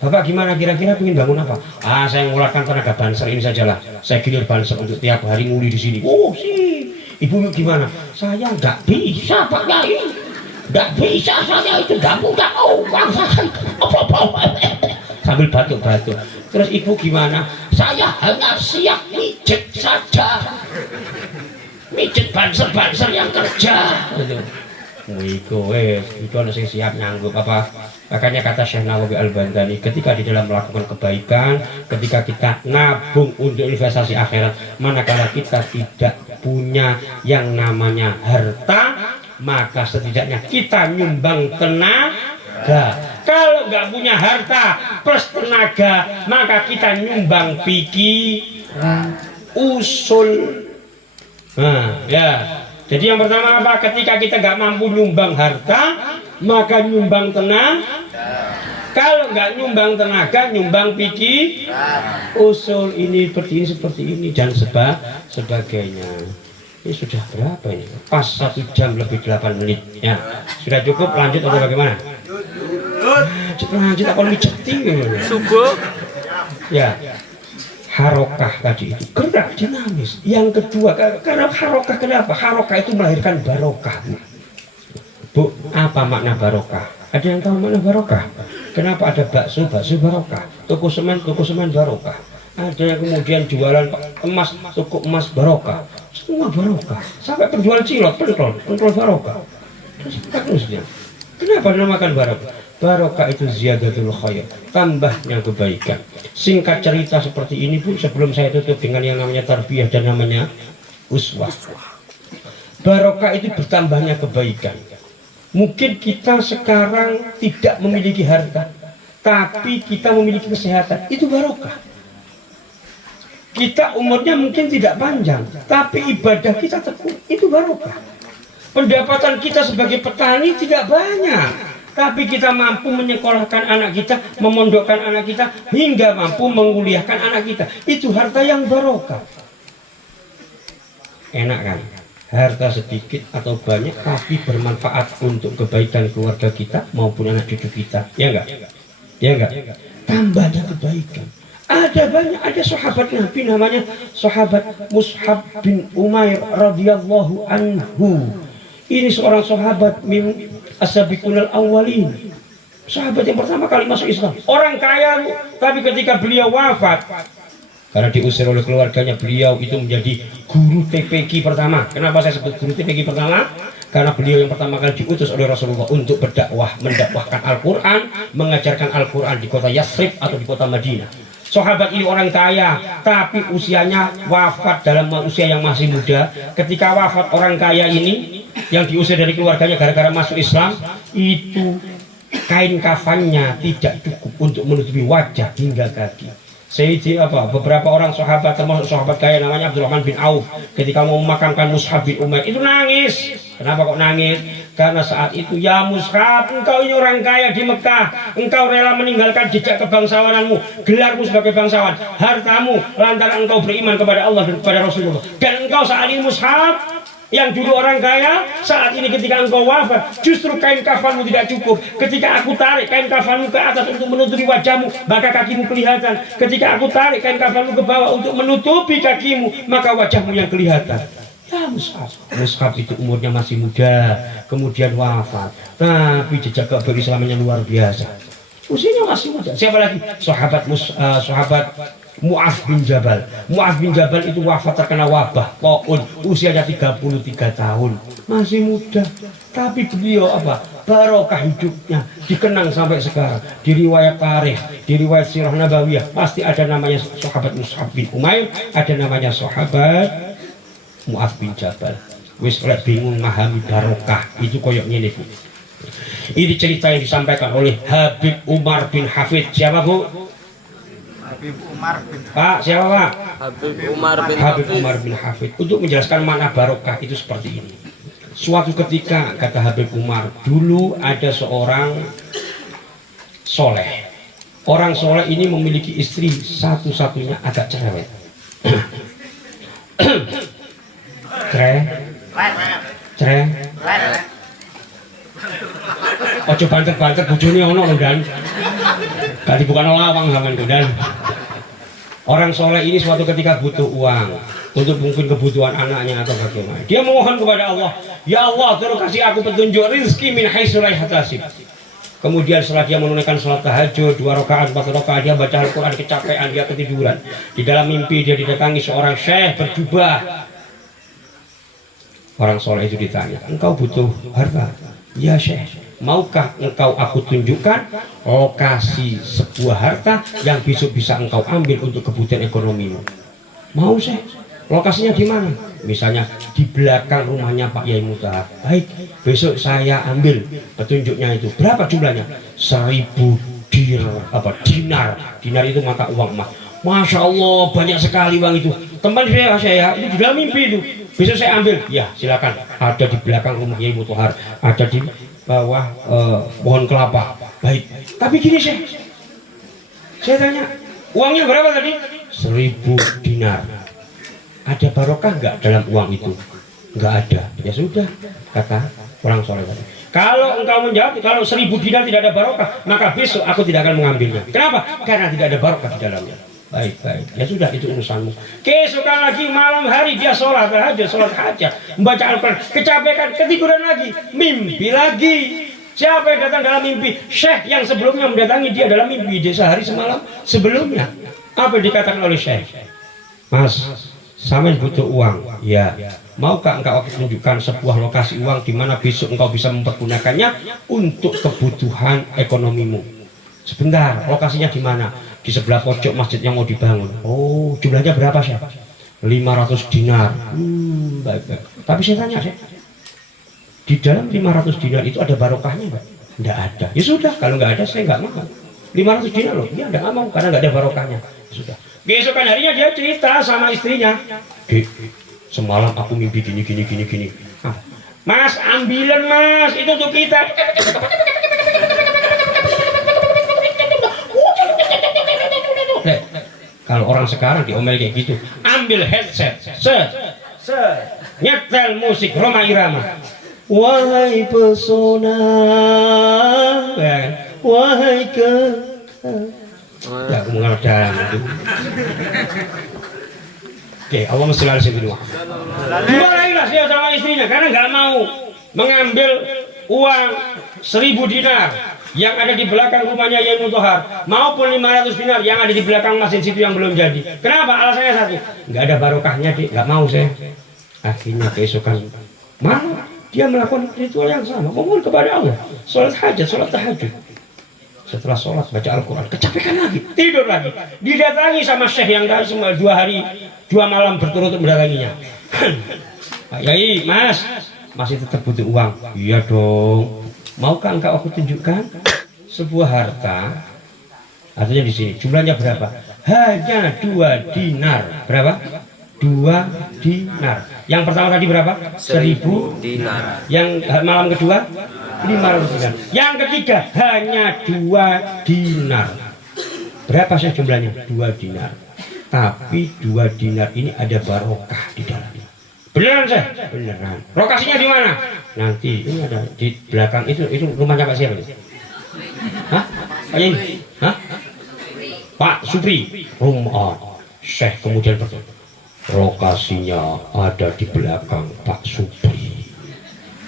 Bapak gimana kira-kira ingin bangun apa? Saya mengeluarkan tenaga Banser ini sajalah. Saya gilir Banser untuk tiap hari nguli di sini. Oh sih, ibu gimana? Saya nggak bisa Pak Yai. Nggak bisa saya itu nggak punya uang sambil batuk-batuk. Terus ibu gimana? Saya hanya siap mijet saja, mijet Banser yang kerja. Iku sing siap nyanggup apa? Makanya kata Syekh Nawawi Al-Bandani, ketika di dalam melakukan kebaikan, ketika kita nabung untuk investasi akhirat, manakala kita tidak punya yang namanya harta, maka setidaknya kita nyumbang tenaga. Kalau nggak punya harta plus tenaga, maka kita nyumbang pikiran, usul. Nah, ya. Jadi yang pertama apa? Ketika kita nggak mampu nyumbang harta, maka nyumbang tenaga. Kalau nggak nyumbang tenaga, nyumbang pikiran, usul ini seperti ini dan sebagainya. Ini sudah berapa ini? Pas 1 jam lebih 8 menit. Ya, sudah cukup. Lanjut atau bagaimana? Lanjut apa miceting gimana? Subuh. Ya, harokah tadi itu gerak dinamis. Yang kedua, karena harokah, kenapa? Harokah itu melahirkan barokah. Bu, apa makna barokah? Ada yang tahu makna barokah? Kenapa ada bakso barokah? Toko semen barokah. Ada yang kemudian jualan emas, toko emas barokah. Semua barokah. Sampai penjual cilok, pentol barokah. Terusnya. Kenapa dinamakan barokah? Barokah itu ziyadatul khair, tambahnya kebaikan. Singkat cerita seperti ini Bu, sebelum saya tutup dengan yang namanya tarbiyah dan namanya uswah. Barokah itu bertambahnya kebaikan. Mungkin kita sekarang tidak memiliki harta, tapi kita memiliki kesehatan, itu barokah. Kita umurnya mungkin tidak panjang, tapi ibadah kita tekun, itu barokah. Pendapatan kita sebagai petani tidak banyak, tapi kita mampu menyekolahkan anak kita, memondokkan anak kita, hingga mampu menguliahkan anak kita. Itu harta yang barokah. Enak kan? Harta sedikit atau banyak, tapi bermanfaat untuk kebaikan keluarga kita maupun anak cucu kita. Ya enggak? Ya enggak? Tambahnya kebaikan. Ada banyak, ada sahabat Nabi namanya sahabat Mus'ab bin Umair radhiyallahu anhu. Ini seorang sahabat min as-sabiqunal awwalin. Sahabat yang pertama kali masuk Islam. Orang kaya, tapi ketika beliau wafat, karena diusir oleh keluarganya, beliau itu menjadi guru TPQ pertama. Kenapa saya sebut guru TPQ pertama? Karena beliau yang pertama kali diutus oleh Rasulullah untuk berdakwah, mendakwahkan Al-Quran, mengajarkan Al-Quran di kota Yathrib atau di kota Madinah. Sahabat ini orang kaya, tapi usianya wafat dalam usia yang masih muda. Ketika wafat orang kaya ini, yang diusir dari keluarganya gara-gara masuk Islam, itu kain kafannya tidak cukup untuk menutupi wajah hingga kaki. Beberapa orang sahabat, termasuk sahabat kaya namanya Abdurrahman bin Auf, ketika mau memakamkan Mus'ab bin Umair itu nangis. Kenapa kok nangis? Karena saat itu, ya Mus'ab, engkau ini orang kaya di Mekah, engkau rela meninggalkan jejak kebangsawananmu, gelarmu sebagai bangsawan, hartamu lantaran engkau beriman kepada Allah dan kepada Rasulullah. Dan engkau saat ini Mus'ab, yang dulu orang kaya, saat ini ketika engkau wafat, justru kain kafanmu tidak cukup. Ketika aku tarik kain kafanmu ke atas untuk menutupi wajahmu, maka kakimu kelihatan. Ketika aku tarik kain kafanmu ke bawah untuk menutupi kakimu, maka wajahmu yang kelihatan. Ya Mus'ab. Mus'ab itu umurnya masih muda, kemudian wafat, tapi jejak berislamannya luar biasa. Usianya masih muda. Siapa lagi? Sahabat Mu'adz bin Jabal. Mu'adz bin Jabal itu wafat terkena wabah taun, usianya 33 tahun, masih muda, tapi beliau barokah hidupnya dikenang sampai sekarang. Di riwayat tarikh, di riwayat sirah nabawiyah, pasti ada namanya sahabat Mus'ab bin Umair, ada namanya sahabat Mu'adz bin Jabal. Wis lek bingung memahami barokah itu koyoknya ini Bu. Ini cerita yang disampaikan oleh Habib Umar bin Hafid. Siapa Bu? Habib Umar bin Pak, siapa Pak? Habib Umar bin Hafid. Untuk menjelaskan makna barokah itu seperti ini. Suatu ketika, kata Habib Umar, dulu ada seorang soleh. Orang soleh ini memiliki istri satu-satunya agak cerewet. Ojo banter-banter bojone ono lho Dan. Tadi bukan lawang zaman itu Dan. Orang soleh ini suatu ketika butuh uang untuk mungkin kebutuhan anaknya atau bagaimana. Dia memohon kepada Allah, ya Allah, tolong kasih aku petunjuk rezeki min haitsu la yahtasib. Kemudian setelah dia menunaikan sholat tahajud 2 rakaat 4 rakaat, dia baca Al-Quran, kecapean, dia ketiduran. Di dalam mimpi dia didatangi seorang syekh berjubah. Orang soleh itu ditanya, engkau butuh harta? Ya syekh, maukah engkau aku tunjukkan lokasi sebuah harta yang besok bisa engkau ambil untuk kebutuhan ekonomimu? Mau syekh? Lokasinya di mana? Misalnya di belakang rumahnya Pak Yai Mutahar. Baik, besok saya ambil petunjuknya itu. Berapa jumlahnya? 1000 dinar. Dinar itu mata uang emas. Masya Allah, banyak sekali uang itu. Teman saya itu di dalam mimpi itu. Besok saya ambil. Ya silakan. Ada di belakang rumah Yai Mutahar, ada di bawah pohon kelapa. Baik. Tapi gini saya tanya, uangnya berapa tadi? 1000 dinar. Ada barokah nggak dalam uang itu? Nggak ada. Ya sudah, kata orang soleh tadi. Kalau engkau menjawab, kalau 1000 dinar tidak ada barokah, maka besok aku tidak akan mengambilnya. Kenapa? Karena tidak ada barokah di dalamnya. Baik, ya sudah, itu urusanmu. Keesokan lagi malam hari dia sholat hajat, membaca Al-Quran, kecapekan, ketiduran lagi, mimpi lagi. Siapa yang datang dalam mimpi? Syekh yang sebelumnya mendatangi dia dalam mimpi dia sehari semalam sebelumnya. Apa yang dikatakan oleh Syekh? Mas, sampean butuh uang. Ya. Maukah engkau tunjukkan sebuah lokasi uang di mana besok engkau bisa mempergunakannya untuk kebutuhan ekonomimu? Sebentar, lokasinya di mana? Di sebelah pojok masjid yang mau dibangun. Oh, jumlahnya berapa sih? 500 dinar. Baik. Tapi saya tanya sih, di dalam 500 dinar itu ada barokahnya nggak? Nggak ada. Ya sudah, kalau nggak ada saya nggak mau. 500 dinar loh, ya nggak mau karena nggak ada barokahnya. Sudah. Besokan harinya dia cerita sama istrinya. Semalam aku mimpi gini. Mas, ambilan mas, itu untuk kita. Kalau orang sekarang diomel kayak gitu, ambil headset, nyetel musik Roma Irama. Wahai pesona, wahai ya aku mengadang itu. Oke, Allah mesti lalu sendiri. Dimarahilah dia sama istrinya karena nggak mau mengambil uang 1000 dinar yang ada di belakang rumahnya Yai Mutahar maupun 500 dinar yang ada di belakang masjid situ yang belum jadi. Kenapa? Alasannya satu, nggak ada barokahnya, Dik. Nggak mau saya. Akhirnya keesokan malam dia melakukan ritual yang sama, memohon kepada Allah, sholat hajat, sholat tahajud. Setelah sholat baca Al-Quran, kecapekan lagi, tidur lagi. Didatangi sama Syekh yang dah semua 2 malam berturut-turut mendatanginya. Pak Yai, Mas, masih tetap butuh uang? Iya dong. Maukah engkau aku tunjukkan sebuah harta? Artinya di sini jumlahnya berapa? Hanya 2 dinar. Berapa? 2 dinar. Yang pertama tadi berapa? 1000 dinar. Yang malam kedua 500 dinar. Yang ketiga hanya 2 dinar. Berapa sih jumlahnya? 2 dinar. Tapi 2 dinar ini ada barokah di dalamnya. Beneran sih? Beneran. Lokasinya di mana? Nanti ini ada di belakang itu rumahnya Pak siapa? Hah? Pak Yai? Hah? Pak Supri. Rumah Syekh kemudian berkata, lokasinya ada di belakang Pak Supri,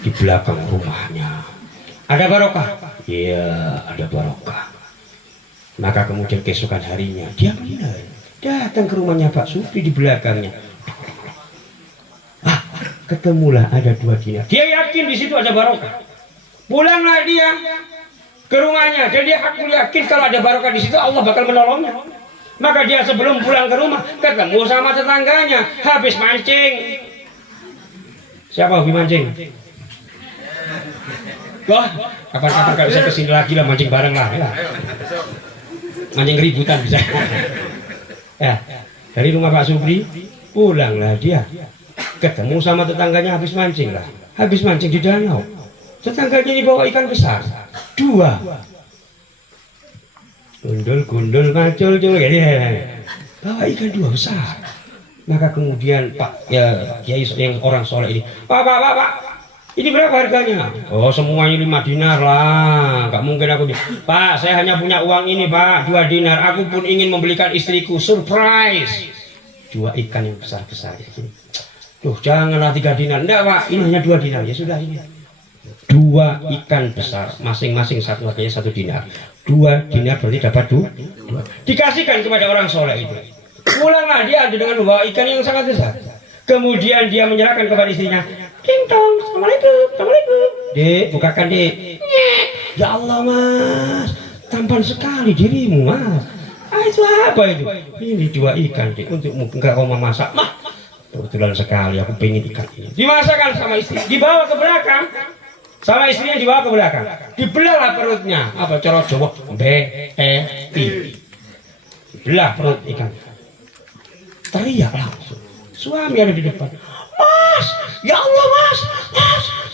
di belakang rumahnya. Ada barokah? Iya, ada barokah. Maka kemudian keesokan harinya dia benar datang ke rumahnya Pak Supri di belakangnya. Ketemulah ada 2 dinar. Dia yakin di situ ada barokah. Pulanglah dia ke rumahnya dan dia aku yakin kalau ada barokah di situ Allah bakal menolongnya. Maka dia sebelum pulang ke rumah ketemu sama tetangganya habis mancing. Siapa hobi mancing? Wah, kapan-kapan kalau saya kesini lagi lah mancing bareng lah. Ya. Mancing ributan bisa. Ya, dari rumah Pak Supri pulanglah dia. Ketemu sama tetangganya habis mancing lah. Habis mancing di danau. Tetangganya ini bawa ikan besar 2. Gundul macul gini. Bawa ikan 2 besar. Maka kemudian Pak Kiai yang orang soleh ini, Pak, ini berapa harganya? Oh, semuanya 5 dinar lah. Gak mungkin aku. Pak, saya hanya punya uang ini, Pak, 2 dinar. Aku pun ingin membelikan istriku surprise 2 ikan yang besar-besar ini. Tuh, janganlah 3 dinar. Enggak, Pak, ini hanya 2 dinar. Ya sudah ini. 2 ikan besar, masing-masing satu harganya 1 dinar. 2 dinar berarti dapat 2. Dikasihkan kepada orang soleh itu. Pulanglah dia dengan membawa ikan yang sangat besar. Kemudian dia menyerahkan kepada istrinya. Ding dong, assalamualaikum. Dek, bukakan dek. Ya Allah mas, tampan sekali dirimu mas. Itu apa itu? Ini 2 ikan dek untukmu. Enggak kau mau masak mah. Kebetulan sekali aku pengen ikan ini. Dimasakkan sama istri, dibawa ke belakang. Sama istrinya dibawa ke belakang. Dibelahlah perutnya. Apa cara Jawa? B-E-I. Dibelah perut ikan. Teriak langsung. Suami ada di depan. Mas, ya Allah mas,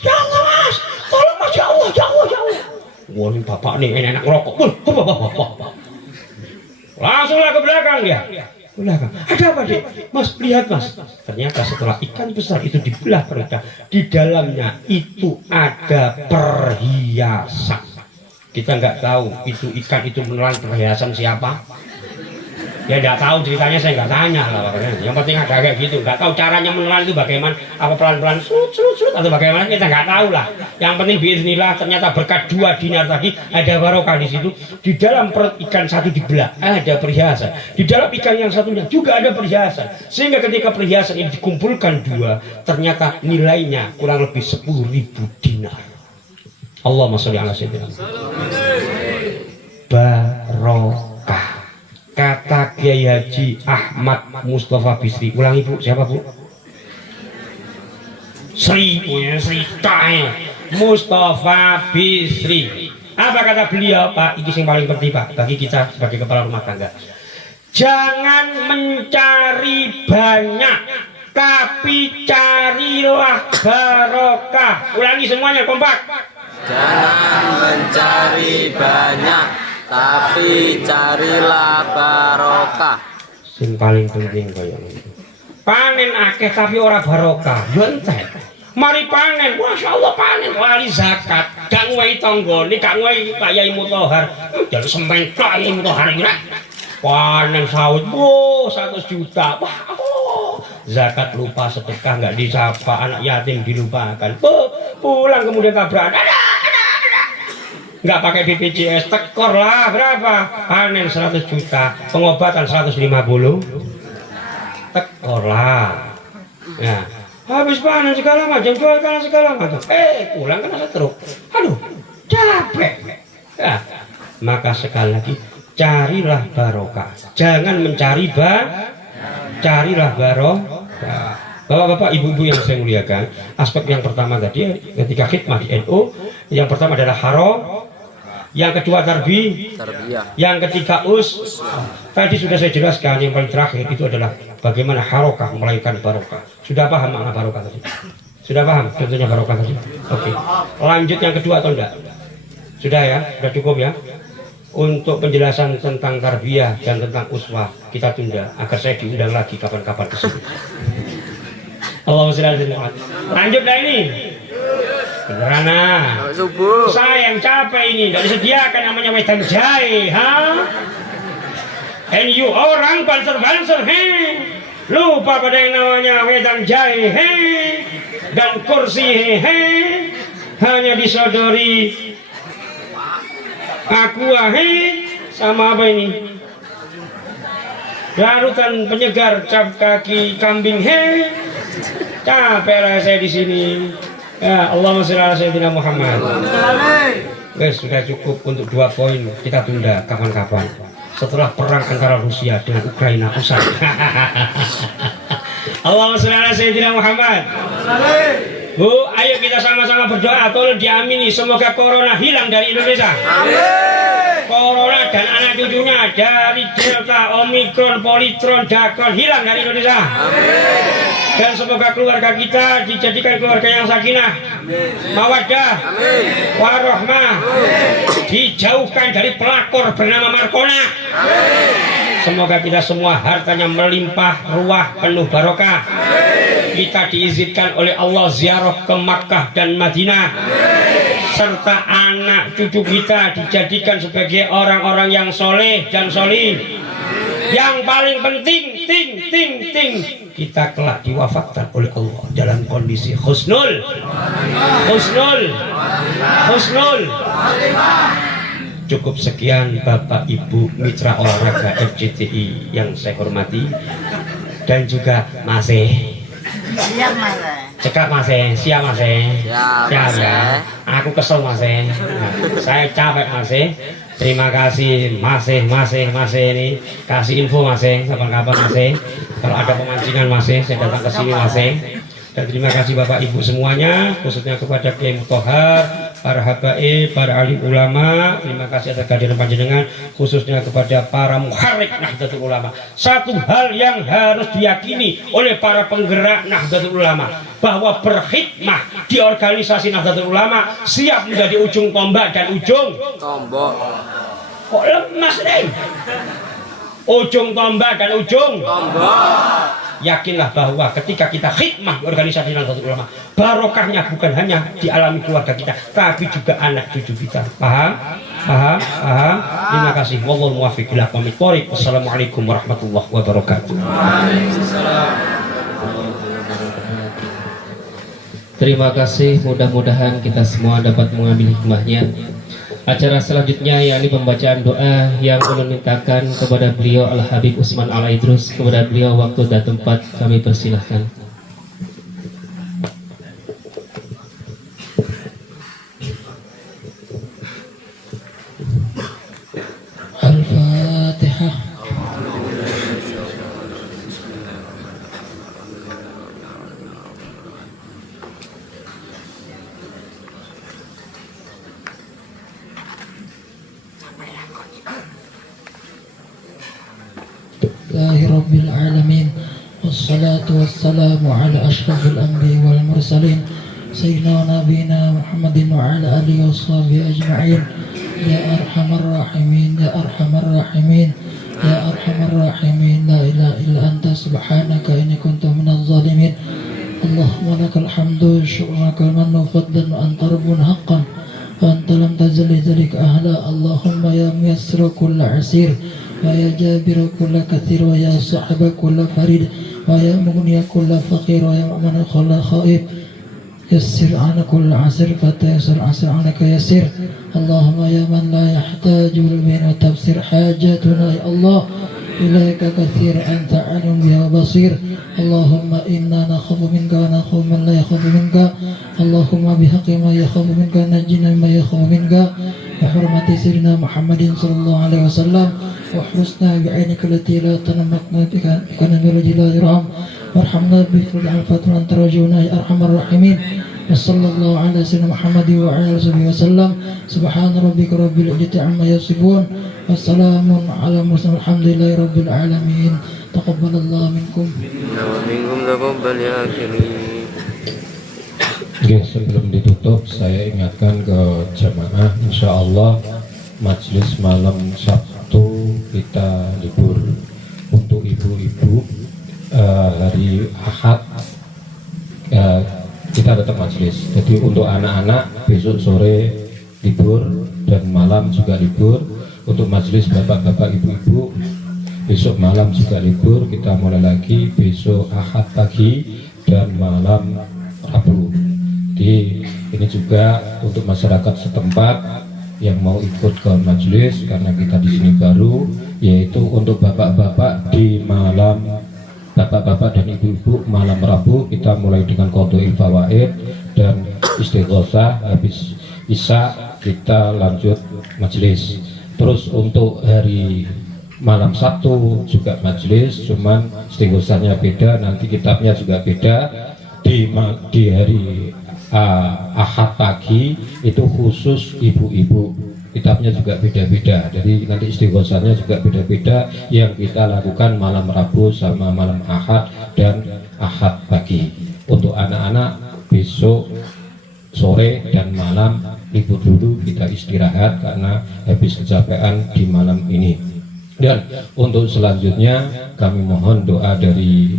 ya Allah mas, tolong mas, ya Allah. Wah ini bapak nih enak rokok. Langsunglah ke belakang dia. Belakang. Ada apa, Dek? Mas, lihat, Mas. Ternyata setelah ikan besar itu dibelah mereka, di dalamnya itu ada perhiasan. Kita nggak tahu itu ikan itu menelan perhiasan siapa. Ya nggak tahu ceritanya, saya nggak tanya lah. Yang penting ada kayak gitu. Nggak tahu caranya menelan itu bagaimana, apa pelan-pelan surut atau bagaimana, kita nggak tahu lah. Yang penting bismillah, ternyata berkat 2 dinar tadi ada barokah di situ. Di dalam perut ikan satu dibelah ada perhiasan. Di dalam ikan yang satunya juga ada perhiasan. Sehingga ketika perhiasan ini dikumpulkan 2, ternyata nilainya kurang lebih 10.000 dinar. Allahumma sholli ala sayyidina barokah. Kata Kiai Haji Ahmad Mustafa Bisri. Ulangi, Bu, siapa, Bu? Sri Mustafa Bisri. Apa kata beliau, Pak? Ini yang paling penting, Pak, bagi kita sebagai kepala rumah tangga. Jangan mencari banyak, tapi carilah barokah. Ulangi semuanya, kompak. Jangan mencari banyak, tapi carilah barokah. Sing paling penting kaya ngono. Panen akeh tapi ora barokah. Yo entek. Mari panen, Masya Allah panen lali zakat. Gak nguwahi tanggane, gak nguwahi Pak Yai Mutohar. Jaluk semen Pak Yai Mutohar iki. Panen sawit, 100 juta. Wah, zakat lupa, sedekah nggak disapa, anak yatim dilupakan. Pulang kemudian tabrakan. Nggak pakai BPJS, tekor lah berapa? Panen 100 juta, pengobatan 150, tekor lah. Ya, habis panen segala macam, jual segala macam. Pulang kena stroke. Aduh, capek. Ya, maka sekali lagi carilah barokah. Jangan mencari carilah barokah. Bapak-bapak, ibu-ibu yang saya muliakan, aspek yang pertama tadi ketika khidmah di NU, yang pertama adalah yang kedua tarbiyah, yang ketiga tadi sudah saya jelaskan. Yang paling terakhir itu adalah bagaimana harokah melahirkan barokah. Sudah paham makna barokah tadi? Sudah paham contohnya barokah tadi? Oke. Lanjut yang kedua atau enggak? Sudah ya? Sudah cukup ya? Untuk penjelasan tentang tarbiyah dan tentang uswah kita tunda agar saya diundang lagi kapan-kapan ke sini. Allahumma sholli ala sayyidina Muhammad. Lanjut dah ini. Beneran saya yang capek ini, tidak disediakan namanya wedan jahe, NU orang banser-banser, lupa pada yang namanya wedan jahe, dan kursi, hanya disodori aqua, sama apa ini? Larutan penyegar cap kaki kambing, capek lah saya di sini. Ya, Allahumma sholli ala sayyidina Muhammad. Guys, sudah cukup untuk 2 poin, kita tunda kapan-kapan. Setelah perang antara Rusia dengan Ukraina usai. Allahumma sholli ala sayyidina Muhammad. Bu, ayo kita sama-sama berdoa, tolong diamini, semoga corona hilang dari Indonesia. Amin. Corona dan anak cucunya dari Delta, Omikron, Politron, Dakron hilang dari Indonesia. Amin. Dan semoga keluarga kita dijadikan keluarga yang sakinah, mawaddah, warahmah, dijauhkan dari pelakor bernama Markona. Amin. Semoga kita semua hartanya melimpah ruah, penuh barokah. Kita diizinkan oleh Allah ziarah ke Makkah dan Madinah. Serta anak cucu kita dijadikan sebagai orang-orang yang soleh dan solih. Yang paling penting, kita kelak diwafatkan oleh Allah dalam kondisi husnul. Cukup sekian Bapak Ibu mitra olahraga FCTI yang saya hormati, dan juga masih cekak masih, siap masih, siap ya. Aku kesel masih, saya capek masih. Terima kasih masih ini, kasih info masih, kapan-kapan masih. Kalau ada pemancingan masih, saya datang ke sini masih. Dan terima kasih Bapak Ibu semuanya, khususnya kepada Kiai Mutohar, para habaib, para alim ulama. Terima kasih atas kehadiran panjenengan, khususnya kepada para muharrik Nahdlatul Ulama. Satu hal yang harus diyakini oleh para penggerak Nahdlatul Ulama, bahwa berkhidmah di organisasi Nahdlatul Ulama siap menjadi ujung tombak dan ujung tombak. Kok lemas deh? ujung tombak dan ujung yakinlah bahwa ketika kita khidmah di organisasi Nahdlatul Ulama, barokahnya bukan hanya dialami keluarga kita, tapi juga anak cucu kita. Paham? Paham? Paham? Terima kasih. Wallahul muwaffiq ila aqwamit thoriq. Wassalamualaikum warahmatullahi wabarakatuh. Terima kasih, mudah-mudahan kita semua dapat mengambil hikmahnya. Acara selanjutnya yakni pembacaan doa yang ulun mintakan kepada beliau Al-Habib Usman Al-Idrus. Kepada beliau waktu dan tempat kami persilahkan. Al-Fatihah. Rabbil alamin, wassalatu wassalamu ala ashrafil anbiya wal mursalin sayyidina nabiyina Muhammadin wa ala alihi washabihi ajma'in. Ya arhamar rahimin, ya arhamar rahimin, ya arhamar rahimin, la ilaha illa anta subhanaka inni kuntu minadh zalimin. Allahumma lakal hamdu syukraka mannu fadlan wa anta rabbun haqqan wa anta lam tazali dzalika ahla. Allahumma ya muyassir kull asir wa ya jabir kull kathir wa ya sahib kull farid wa ya mughni kull faqir wa ya mu'min kull khaib. Yassir ala kull asir fatayassir asir alaka yassir. Allahumma ya man la yahtaju min wa tafsir hajatuna ya Allah ilaika kathir anta alim ya basir. Allahumma inna nakhafu minka wa nakhafu man la yakhafu minka. Allahumma bihaqqi ma yakhafu minka najjina ma yakhafu minka wa hurmati sayyidina Muhammadin sallallahu alaihi wasallam wa husna bi'ainika allati la tanammatna bika kana nurji la irham warhamna bi kulli al-fatwa anta rajuna ya arhamar rahimin. Wassallallahu ala sayyidina Muhammad wa ala alihi wasallam. Subhana rabbika rabbil izzati amma yasifun. Wassalamun ala mursalin alhamdulillahi rabbil alamin. Taqabbalallahu minkum. Wa minkum taqabbal ya karim. Oke, sebelum ditutup saya ingatkan ke jamaah, insya Allah majelis malam Sabtu kita libur untuk ibu-ibu. Hari Ahad kita tetap majelis. Jadi untuk anak-anak besok sore libur dan malam juga libur. Untuk majelis bapak-bapak ibu-ibu besok malam juga libur. Kita mulai lagi besok Ahad pagi dan malam Rabu. Jadi ini juga untuk masyarakat setempat yang mau ikut ke majelis karena kita di sini baru, yaitu untuk bapak-bapak di malam bapak-bapak dan ibu-ibu malam Rabu kita mulai dengan qadha'il fawaid dan istighosah. Habis Isya kita lanjut majelis. Terus untuk hari malam Sabtu juga majelis, cuman istighosahnya beda, nanti kitabnya juga beda. Di hari Ahad pagi itu khusus ibu-ibu, kitabnya juga beda-beda, jadi nanti istighosahnya juga beda-beda yang kita lakukan malam Rabu sama malam Ahad dan Ahad pagi. Untuk anak-anak besok sore dan malam libur dulu, kita istirahat karena habis kecapean di malam ini. Dan untuk selanjutnya kami mohon doa dari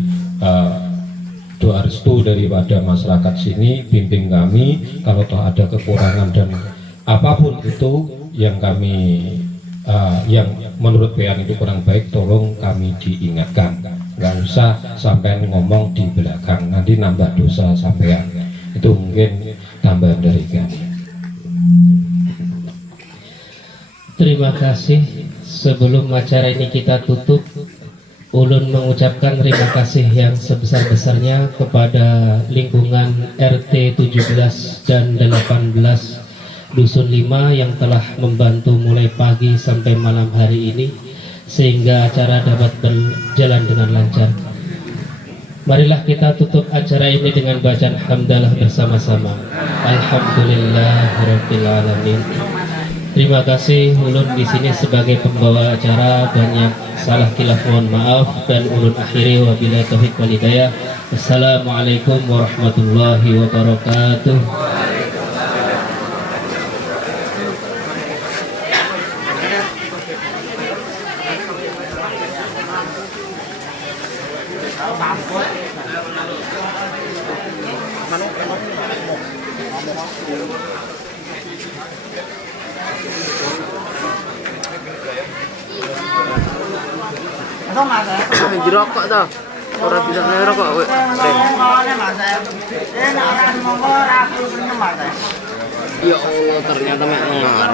doa restu daripada masyarakat sini, bimbing kami kalau toh ada kekurangan dan apapun itu yang kami yang menurut Bayan itu kurang baik, tolong kami diingatkan. Nggak usah sampai ngomong di belakang, nanti nambah dosa sampean. Itu mungkin tambahan dari kami. Terima kasih. Sebelum acara ini kita tutup, ulun mengucapkan terima kasih yang sebesar-besarnya kepada lingkungan RT 17 dan 18 Dusun 5 yang telah membantu mulai pagi sampai malam hari ini sehingga acara dapat berjalan dengan lancar. Marilah kita tutup acara ini dengan bacaan hamdalah bersama-sama. Alhamdulillahirabbil alamin. Terima kasih, ulun di sini sebagai pembawa acara, banyak salah khilaf mohon maaf, dan ulun akhiri wabillahi taufiq wal hidayah. Assalamualaikum warahmatullahi wabarakatuh. Dirokok tuh. Orang bisa ngerokok. Ya Allah, ternyata mek nengar.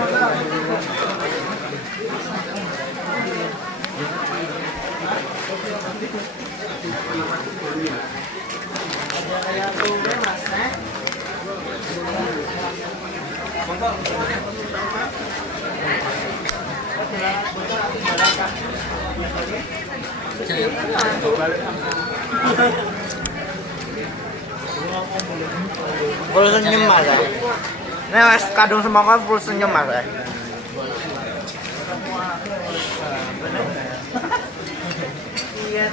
Full senyum mas ya. Ini wes kadung semangka full senyum mas ya. Iya.